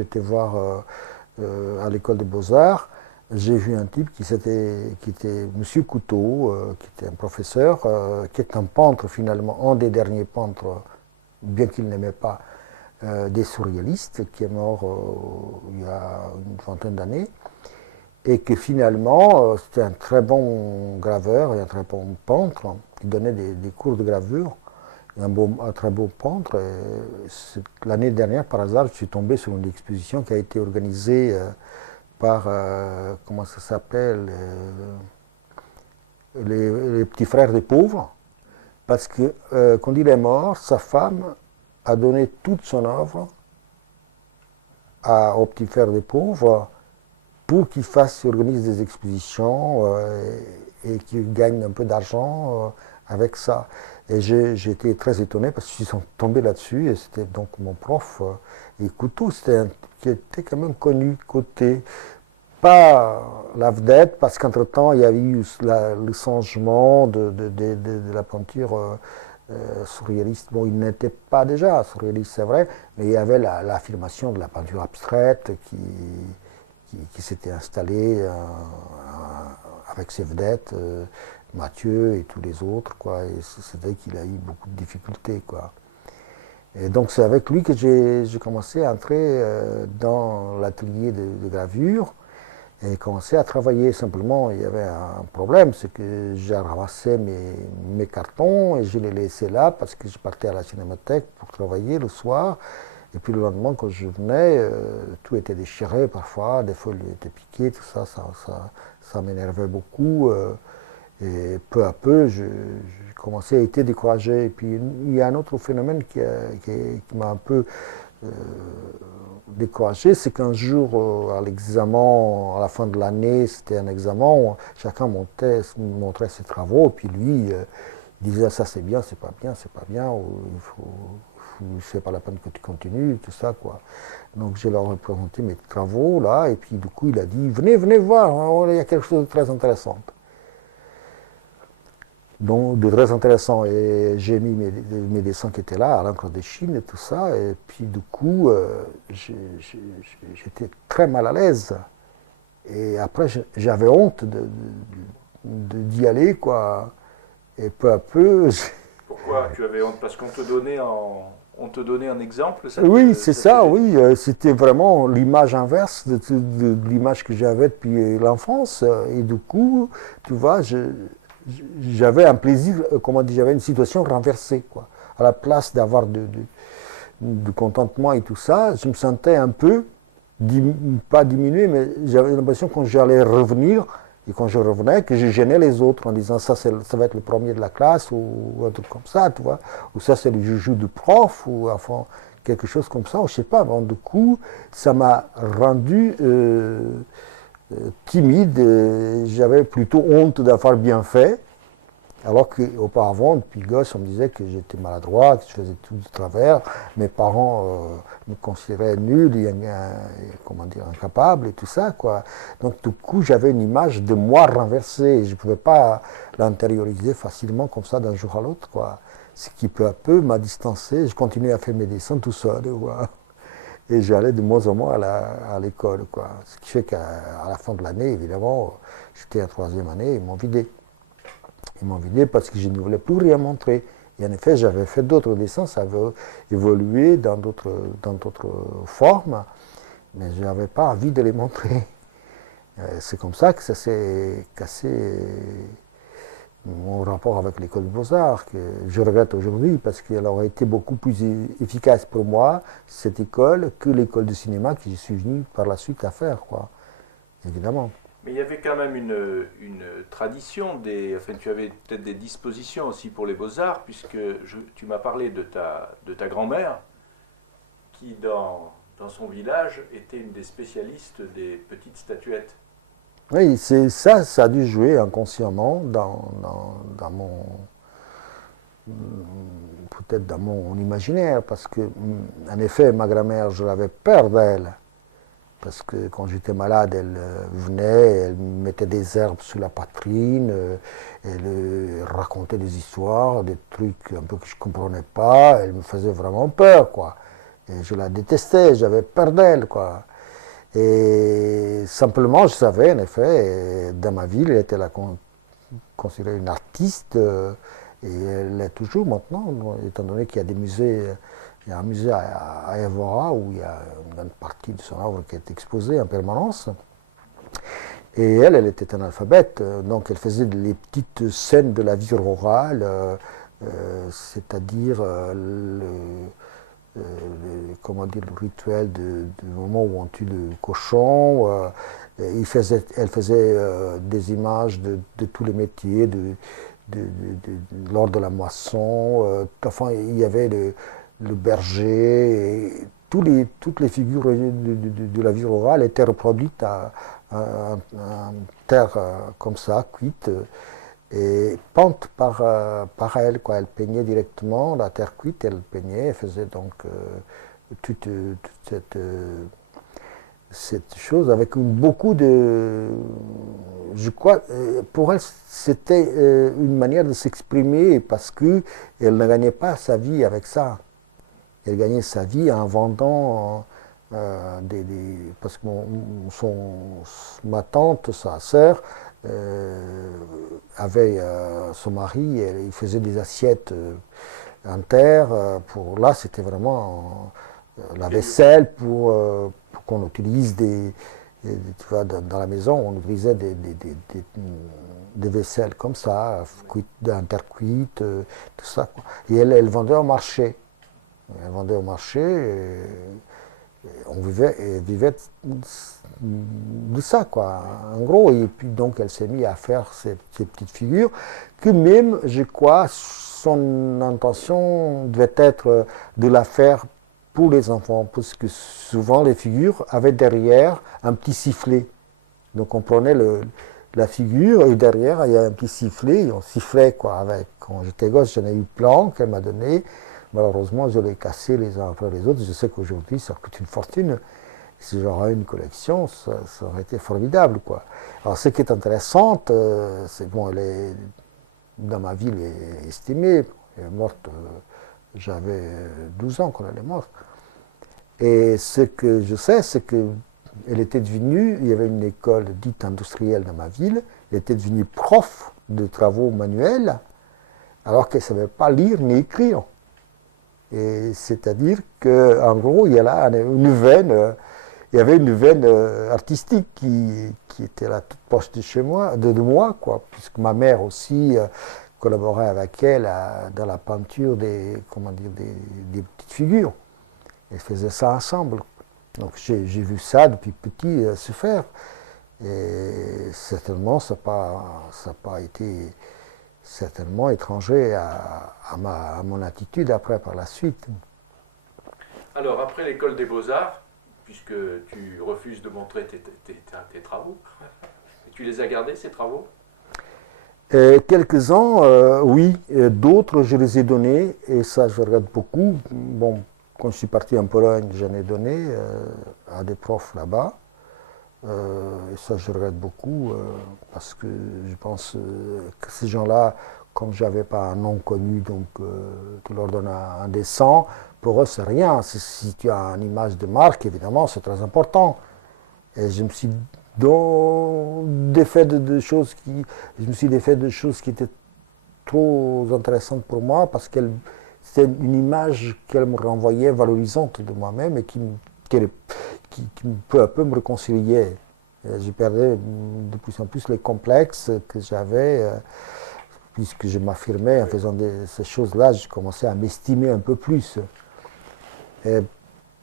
été voir à l'école des Beaux-Arts, j'ai vu un type qui était Monsieur Couteau, qui était un professeur, qui est un peintre finalement, un des derniers peintres, bien qu'il n'aimait pas, des surréalistes, qui est mort il y a une vingtaine d'années, et que finalement c'était un très bon graveur et un très bon peintre, qui donnait des cours de gravure, un très beau peintre. L'année dernière, par hasard, je suis tombé sur une exposition qui a été organisée par, comment ça s'appelle, les petits frères des pauvres, parce que quand il est mort, sa femme a donné toute son œuvre aux petits frères des pauvres pour qu'ils organisent des expositions et qu'ils gagnent un peu d'argent avec ça. Et j'ai été très étonné parce que je suis tombé là-dessus et c'était donc mon prof. Et Couteau, qui était quand même connu côté, pas la vedette, parce qu'entre-temps, il y avait eu le changement de la peinture surréaliste. Bon, il n'était pas déjà surréaliste, c'est vrai, mais il y avait l'affirmation de la peinture abstraite qui s'était installée avec ses vedettes, Mathieu et tous les autres, quoi. Et c'est vrai qu'il a eu beaucoup de difficultés, quoi. Et donc c'est avec lui que j'ai commencé à entrer dans l'atelier de gravure et commencé à travailler. Simplement, il y avait un problème, c'est que j'ai ramassé mes cartons et je les laissais là parce que je partais à la cinémathèque pour travailler le soir. Et puis le lendemain, quand je venais, tout était déchiré parfois, des feuilles étaient piquées, tout ça, ça m'énervait beaucoup. Et peu à peu, j'ai commencé à être découragé. Et puis il y a un autre phénomène qui m'a un peu découragé, c'est qu'un jour, à l'examen, à la fin de l'année, c'était un examen où chacun montrait ses travaux, et puis lui, il disait ça c'est bien, c'est pas bien, ou c'est pas la peine que tu continues, tout ça, quoi. Donc je leur ai présenté mes travaux, là, et puis du coup, il a dit, venez voir, hein, il y a quelque chose de très intéressant. Donc, de très intéressant. Et j'ai mis mes dessins qui étaient là, à l'encre de Chine et tout ça. Et puis, du coup, j'étais très mal à l'aise. Et après, j'avais honte d'y aller, quoi. Et peu à peu. Pourquoi tu avais honte? Parce qu'on te donnait un exemple? Oui, c'est ça, oui. C'était vraiment l'image inverse de l'image que j'avais depuis l'enfance. Et du coup, tu vois, j'avais un plaisir, comment dire, j'avais une situation renversée, quoi. À la place d'avoir du contentement et tout ça, je me sentais un peu, pas diminué, mais j'avais l'impression que quand j'allais revenir, et quand je revenais, que je gênais les autres en disant ça va être le premier de la classe, ou un truc comme ça, tu vois, ou ça c'est le joujou du prof, ou enfin quelque chose comme ça, ou je sais pas. Bon, du coup, ça m'a rendu timide, j'avais plutôt honte d'avoir bien fait, alors qu'auparavant, depuis gosse, on me disait que j'étais maladroit, que je faisais tout de travers, mes parents me considéraient nul, comment dire, incapable et tout ça, quoi. Donc du coup, j'avais une image de moi renversée, je ne pouvais pas l'intérioriser facilement comme ça d'un jour à l'autre, quoi. Ce qui peu à peu m'a distancé, je continuais à faire mes dessins tout seul, quoi. Et j'allais de moins en moins à l'école, quoi. Ce qui fait qu'à la fin de l'année, évidemment, j'étais en troisième année, ils m'ont vidé. Ils m'ont vidé parce que je ne voulais plus rien montrer. Et en effet, j'avais fait d'autres dessins, ça avait évolué dans d'autres formes, mais je n'avais pas envie de les montrer. C'est comme ça que ça s'est cassé mon rapport avec l'école de Beaux-Arts, que je regrette aujourd'hui parce qu'elle aurait été beaucoup plus efficace pour moi, cette école, que l'école de cinéma que je suis venu par la suite à faire, quoi, évidemment. Mais il y avait quand même une tradition, enfin, tu avais peut-être des dispositions aussi pour les beaux-arts, puisque tu m'as parlé de ta grand-mère, qui dans son village était une des spécialistes des petites statuettes. Oui, c'est ça, ça a dû jouer inconsciemment dans mon, peut-être dans mon imaginaire, parce que, en effet, ma grand-mère, je l'avais peur d'elle. Parce que quand j'étais malade, elle venait, elle mettait des herbes sur la poitrine, elle racontait des histoires, des trucs un peu que je ne comprenais pas, elle me faisait vraiment peur, quoi. Et je la détestais, j'avais peur d'elle, quoi. Et simplement, je savais, en effet, dans ma ville, elle était considérée une artiste, et elle l'est toujours maintenant, étant donné qu'il y a des musées. Il y a un musée à Évora où il y a une partie de son œuvre qui est exposée en permanence. Et elle était analphabète, donc elle faisait les petites scènes de la vie rurale, c'est-à-dire comment dire, le rituel du moment où on tue le cochon. Elle faisait des images de tous les métiers, lors de la moisson. Enfin, il y avait le berger, et toutes les figures de la vie rurale étaient reproduites à terre comme ça, cuite, et peintes par elle, quoi. Elle peignait directement la terre cuite, elle peignait, elle faisait donc toute cette chose avec beaucoup de... Je crois, pour elle, c'était une manière de s'exprimer parce qu'elle ne gagnait pas sa vie avec ça. Elle gagnait sa vie en vendant parce que ma tante, sa sœur, avait son mari, il faisait des assiettes en terre. Là, c'était vraiment la vaisselle pour qu'on utilise tu vois, dans la maison, on utilisait des vaisselles comme ça, en terre cuite, tout ça, quoi. Et elle vendait au marché. Elle vendait au marché, et on vivait de ça, quoi, en gros. Et puis donc elle s'est mise à faire ces petites figures, que même, je crois, son intention devait être de la faire pour les enfants, parce que souvent les figures avaient derrière un petit sifflet. Donc on prenait la figure et derrière il y a un petit sifflet, et on sifflait, quoi, avec. Quand j'étais gosse, j'en ai eu plein qu'elle m'a donné. Malheureusement, je l'ai cassé les uns après les autres. Je sais qu'aujourd'hui, ça coûte une fortune. Si j'aurais une collection, ça aurait été formidable, quoi. Alors, ce qui est intéressant, c'est bon, elle est dans ma ville estimée. Elle est morte, j'avais 12 ans quand elle est morte. Et ce que je sais, c'est qu'elle était devenue, il y avait une école dite industrielle dans ma ville, elle était devenue prof de travaux manuels, alors qu'elle ne savait pas lire ni écrire. Et c'est-à-dire qu'en gros, il y a là il y avait une veine artistique qui était là toute proche de chez moi, de moi, quoi, puisque ma mère aussi collaborait avec elle dans la peinture des petites figures. Elles faisaient ça ensemble. Donc j'ai vu ça depuis petit se faire. Et certainement, ça n'a pas été certainement étranger à mon attitude après, par la suite. Alors, après l'école des beaux-arts, puisque tu refuses de montrer tes travaux, tu les as gardés, ces travaux? Quelques-uns, oui. D'autres, je les ai donnés, et ça, je regrette beaucoup. Bon, quand je suis parti en Pologne, j'en ai donné à des profs là-bas. Et ça, je regrette beaucoup, parce que je pense que ces gens-là, comme je n'avais pas un nom connu, donc tu leur donnes un dessin, pour eux, c'est rien. Si tu as une image de marque, évidemment, c'est très important. Et je me suis défait de choses qui étaient trop intéressantes pour moi, parce que c'était une image qu'elle me renvoyait valorisante de moi-même et qui peu à peu me réconciliait. Je perdais de plus en plus les complexes que j'avais puisque je m'affirmais en faisant ces choses-là, je commençais à m'estimer un peu plus. Et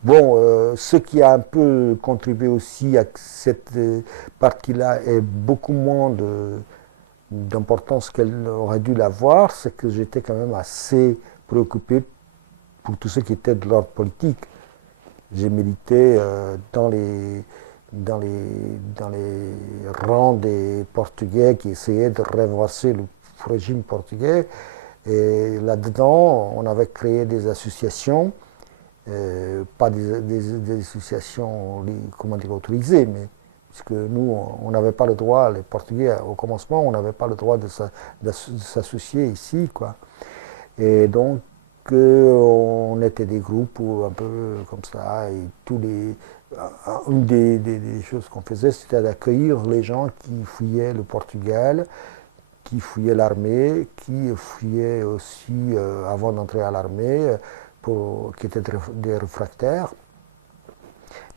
bon, ce qui a un peu contribué aussi à cette partie-là est beaucoup moins d'importance qu'elle aurait dû l'avoir, c'est que j'étais quand même assez préoccupé pour tout ce qui était de l'ordre politique. J'ai milité dans les rangs des Portugais qui essayaient de renverser le régime portugais. Et là-dedans, on avait créé des associations, pas des associations, comment dire, autorisées, mais puisque nous, on n'avait pas le droit, les Portugais, au commencement, on n'avait pas le droit de s'associer ici, quoi. Et donc, on était des groupes un peu comme ça, et une des choses qu'on faisait, c'était d'accueillir les gens qui fuyaient le Portugal, qui fuyaient l'armée, qui fuyaient aussi avant d'entrer à l'armée, qui étaient des réfractaires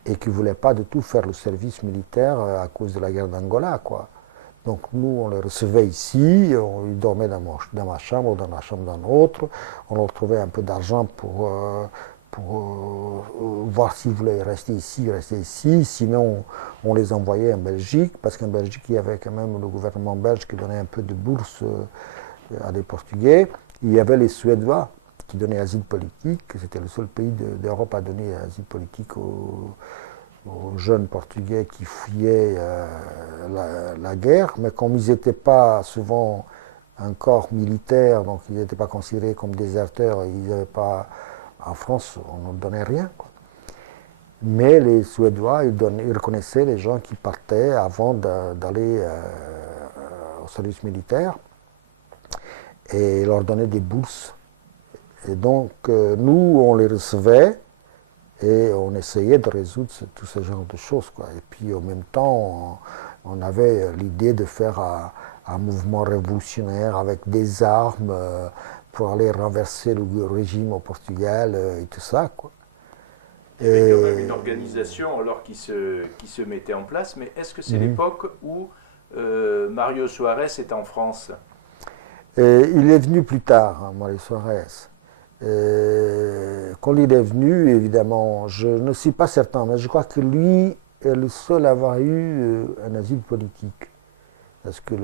et qui ne voulaient pas du tout faire le service militaire à cause de la guerre d'Angola, quoi. Donc nous, on les recevait ici, ils dormaient dans ma chambre ou dans la chambre d'un autre, on leur trouvait un peu d'argent pour voir s'ils voulaient rester ici, sinon on les envoyait en Belgique, parce qu'en Belgique, il y avait quand même le gouvernement belge qui donnait un peu de bourse à des Portugais. Il y avait les Suédois qui donnaient asile politique, c'était le seul pays d'Europe à donner asile politique aux jeunes Portugais qui fuyaient la guerre, mais comme ils n'étaient pas souvent un corps militaire, donc ils n'étaient pas considérés comme déserteurs, ils n'avaient pas, en France, on ne donnait rien, quoi. Mais les Suédois, ils reconnaissaient les gens qui partaient avant d'aller au service militaire et ils leur donnaient des bourses. Et donc, nous, on les recevait et on essayait de résoudre tout ce genre de choses, quoi. Et puis, en même temps, on avait l'idée de faire un mouvement révolutionnaire avec des armes pour aller renverser le régime au Portugal et tout ça, quoi. Il y avait quand même une organisation alors qui se mettait en place, mais est-ce que c'est l'époque où Mario Soares est en France? Il est venu plus tard, hein, Mario Soares. Quand il est venu, évidemment, je ne suis pas certain, mais je crois que lui est le seul à avoir eu un asile politique. Parce que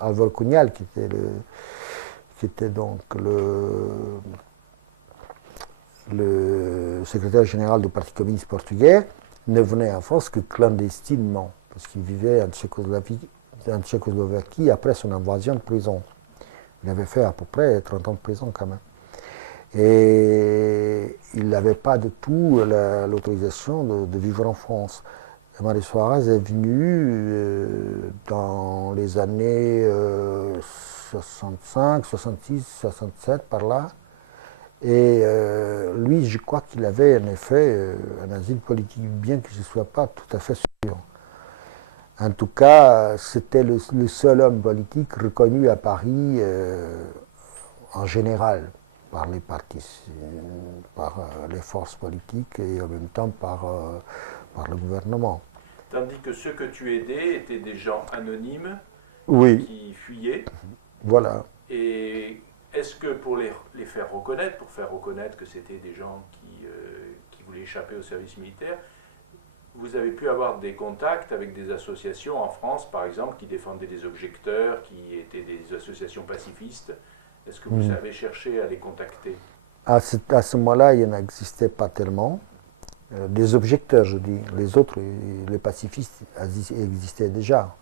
Álvaro Cunhal, qui était donc le secrétaire général du Parti communiste portugais, ne venait en France que clandestinement, parce qu'il vivait en Tchécoslovaquie après son invasion de prison. Il avait fait à peu près 30 ans de prison quand même. Et il n'avait pas du tout l'autorisation de vivre en France. Et Mario Soares est venu dans les années 65, 66, 67, par là. Et lui, je crois qu'il avait en effet un asile politique, bien que je ne sois pas tout à fait sûr. En tout cas, c'était le seul homme politique reconnu à Paris en général par les partis, par les forces politiques et en même temps par le gouvernement. Tandis que ceux que tu aidais étaient des gens anonymes qui fuyaient. Voilà. Et est-ce que pour les faire reconnaître que c'était des gens qui voulaient échapper au service militaire, vous avez pu avoir des contacts avec des associations en France, par exemple, qui défendaient des objecteurs, qui étaient des associations pacifistes? Est-ce que vous avez cherché à les contacter? À ce moment-là, il n'existait pas tellement. Des objecteurs, je dis. Les autres, les pacifistes, existaient déjà.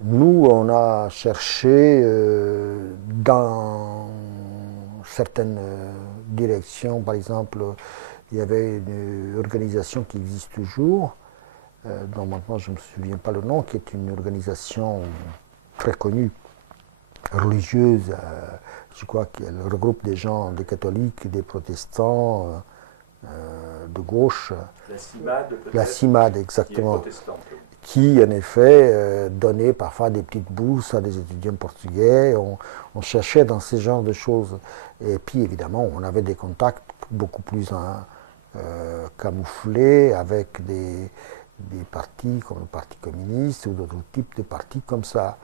Nous, on a cherché dans certaines directions, par exemple, il y avait une organisation qui existe toujours, dont maintenant je ne me souviens pas le nom, qui est une organisation très connue, religieuse, je crois qu'elle regroupe des gens, des catholiques, des protestants, de gauche. La CIMAD, peut-être. La CIMAD, exactement. Qui est protestante. Qui, en effet, donnait parfois des petites bourses à des étudiants portugais. On cherchait dans ce genre de choses. Et puis, évidemment, on avait des contacts beaucoup plus camouflés avec des partis comme le Parti communiste ou d'autres types de partis comme ça.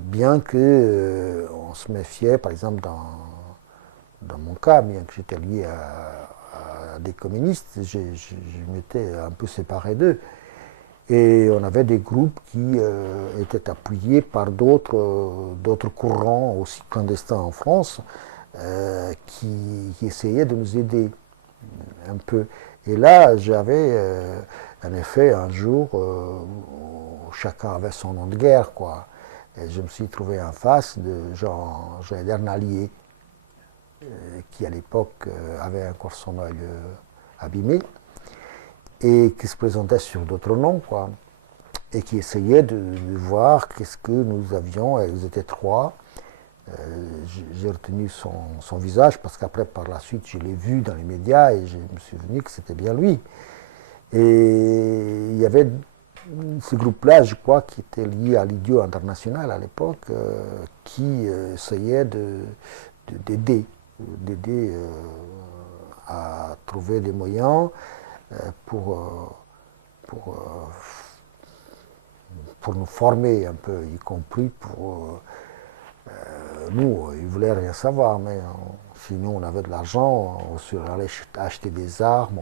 bien que on se méfiait, par exemple dans mon cas, bien que j'étais lié à des communistes, je m'étais un peu séparé d'eux. Et on avait des groupes qui étaient appuyés par d'autres courants aussi clandestins en France qui essayaient de nous aider un peu. Et là, j'avais en effet un jour où chacun avait son nom de guerre, quoi. Et je me suis trouvé en face de Jean Dernalier, qui à l'époque avait encore son œil abîmé et qui se présentait sur d'autres noms, quoi, et qui essayait de voir qu'est-ce que nous avions. Ils étaient trois. J'ai retenu son visage parce qu'après, par la suite, je l'ai vu dans les médias et je me suis souvenu que c'était bien lui. Et il y avait ce groupe-là, je crois, qui était lié à l'Idiot International à l'époque, qui essayait d'aider à trouver des moyens pour nous former un peu, y compris pour nous, ils ne voulaient rien savoir, mais sinon on avait de l'argent, on allait acheter des armes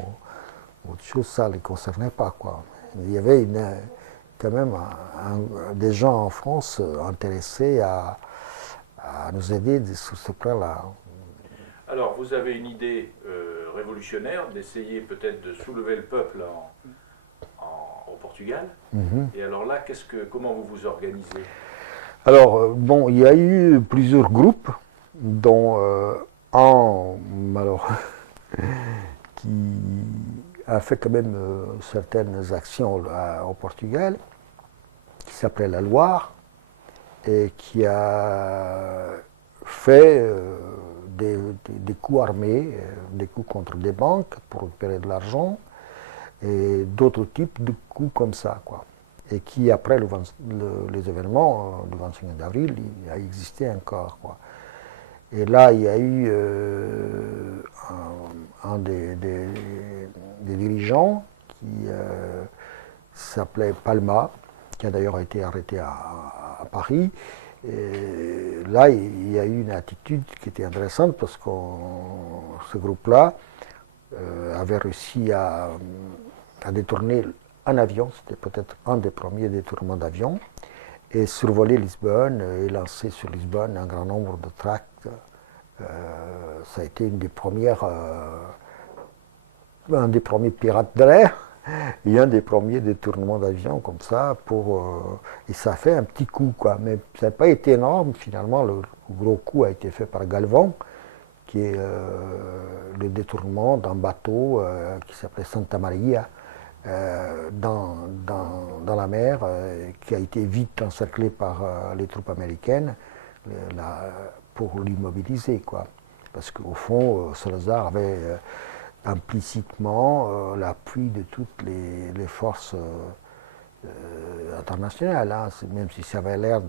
ou autre chose, ça ne les concernait pas, quoi. Il y avait quand même des gens en France intéressés à nous aider sur ce plan-là. Alors, vous avez une idée révolutionnaire d'essayer peut-être de soulever le peuple au Portugal. Et alors là, comment vous vous organisez? Alors, bon, il y a eu plusieurs groupes, dont un, alors, qui a fait quand même certaines actions au Portugal, qui s'appelait la Loire, et qui a fait des coups armés, des coups contre des banques pour récupérer de l'argent, et d'autres types de coups comme ça, quoi. Et qui, après les événements du 25 avril, il a existé encore, quoi. Et là, il y a eu un des dirigeants qui s'appelait Palma, qui a d'ailleurs été arrêté à Paris. Et là, il y a eu une attitude qui était intéressante parce que ce groupe-là avait réussi à détourner un avion, c'était peut-être un des premiers détournements d'avion, et survoler Lisbonne et lancer sur Lisbonne un grand nombre de tracts. Ça a été un des premiers pirates de l'air et un des premiers détournements d'avion comme ça. Et ça a fait un petit coup, quoi. Mais ça n'a pas été énorme. Finalement, le gros coup a été fait par Galvan, qui est le détournement d'un bateau qui s'appelait Santa Maria, dans la mer, qui a été vite encerclé par les troupes américaines pour l'immobiliser, quoi. Parce qu'au fond, Salazar avait implicitement l'appui de toutes les forces internationales, hein. Même si ça avait l'air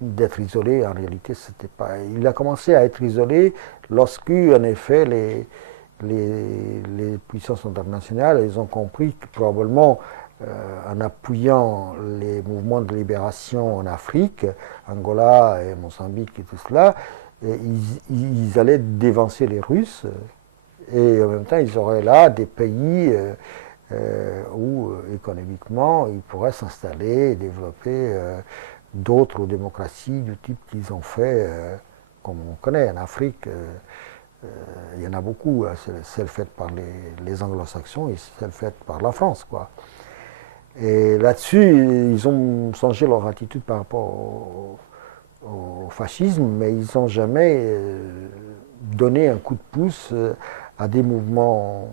d'être isolé, en réalité, c'était pas. Il a commencé à être isolé lorsque, en effet, les puissances internationales, ils ont compris que probablement, en appuyant les mouvements de libération en Afrique, Angola et Mozambique et tout cela, ils allaient dévancer les Russes, et en même temps, ils auraient là des pays où, économiquement, ils pourraient s'installer et développer d'autres démocraties du type qu'ils ont fait, comme on connaît en Afrique. Il y en a beaucoup, celles faites par les anglo-saxons et celles faites par la France, quoi. Et là-dessus, ils ont changé leur attitude par rapport au fascisme, mais ils n'ont jamais donné un coup de pouce à des mouvements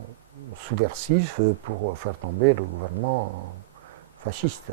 subversifs pour faire tomber le gouvernement fasciste.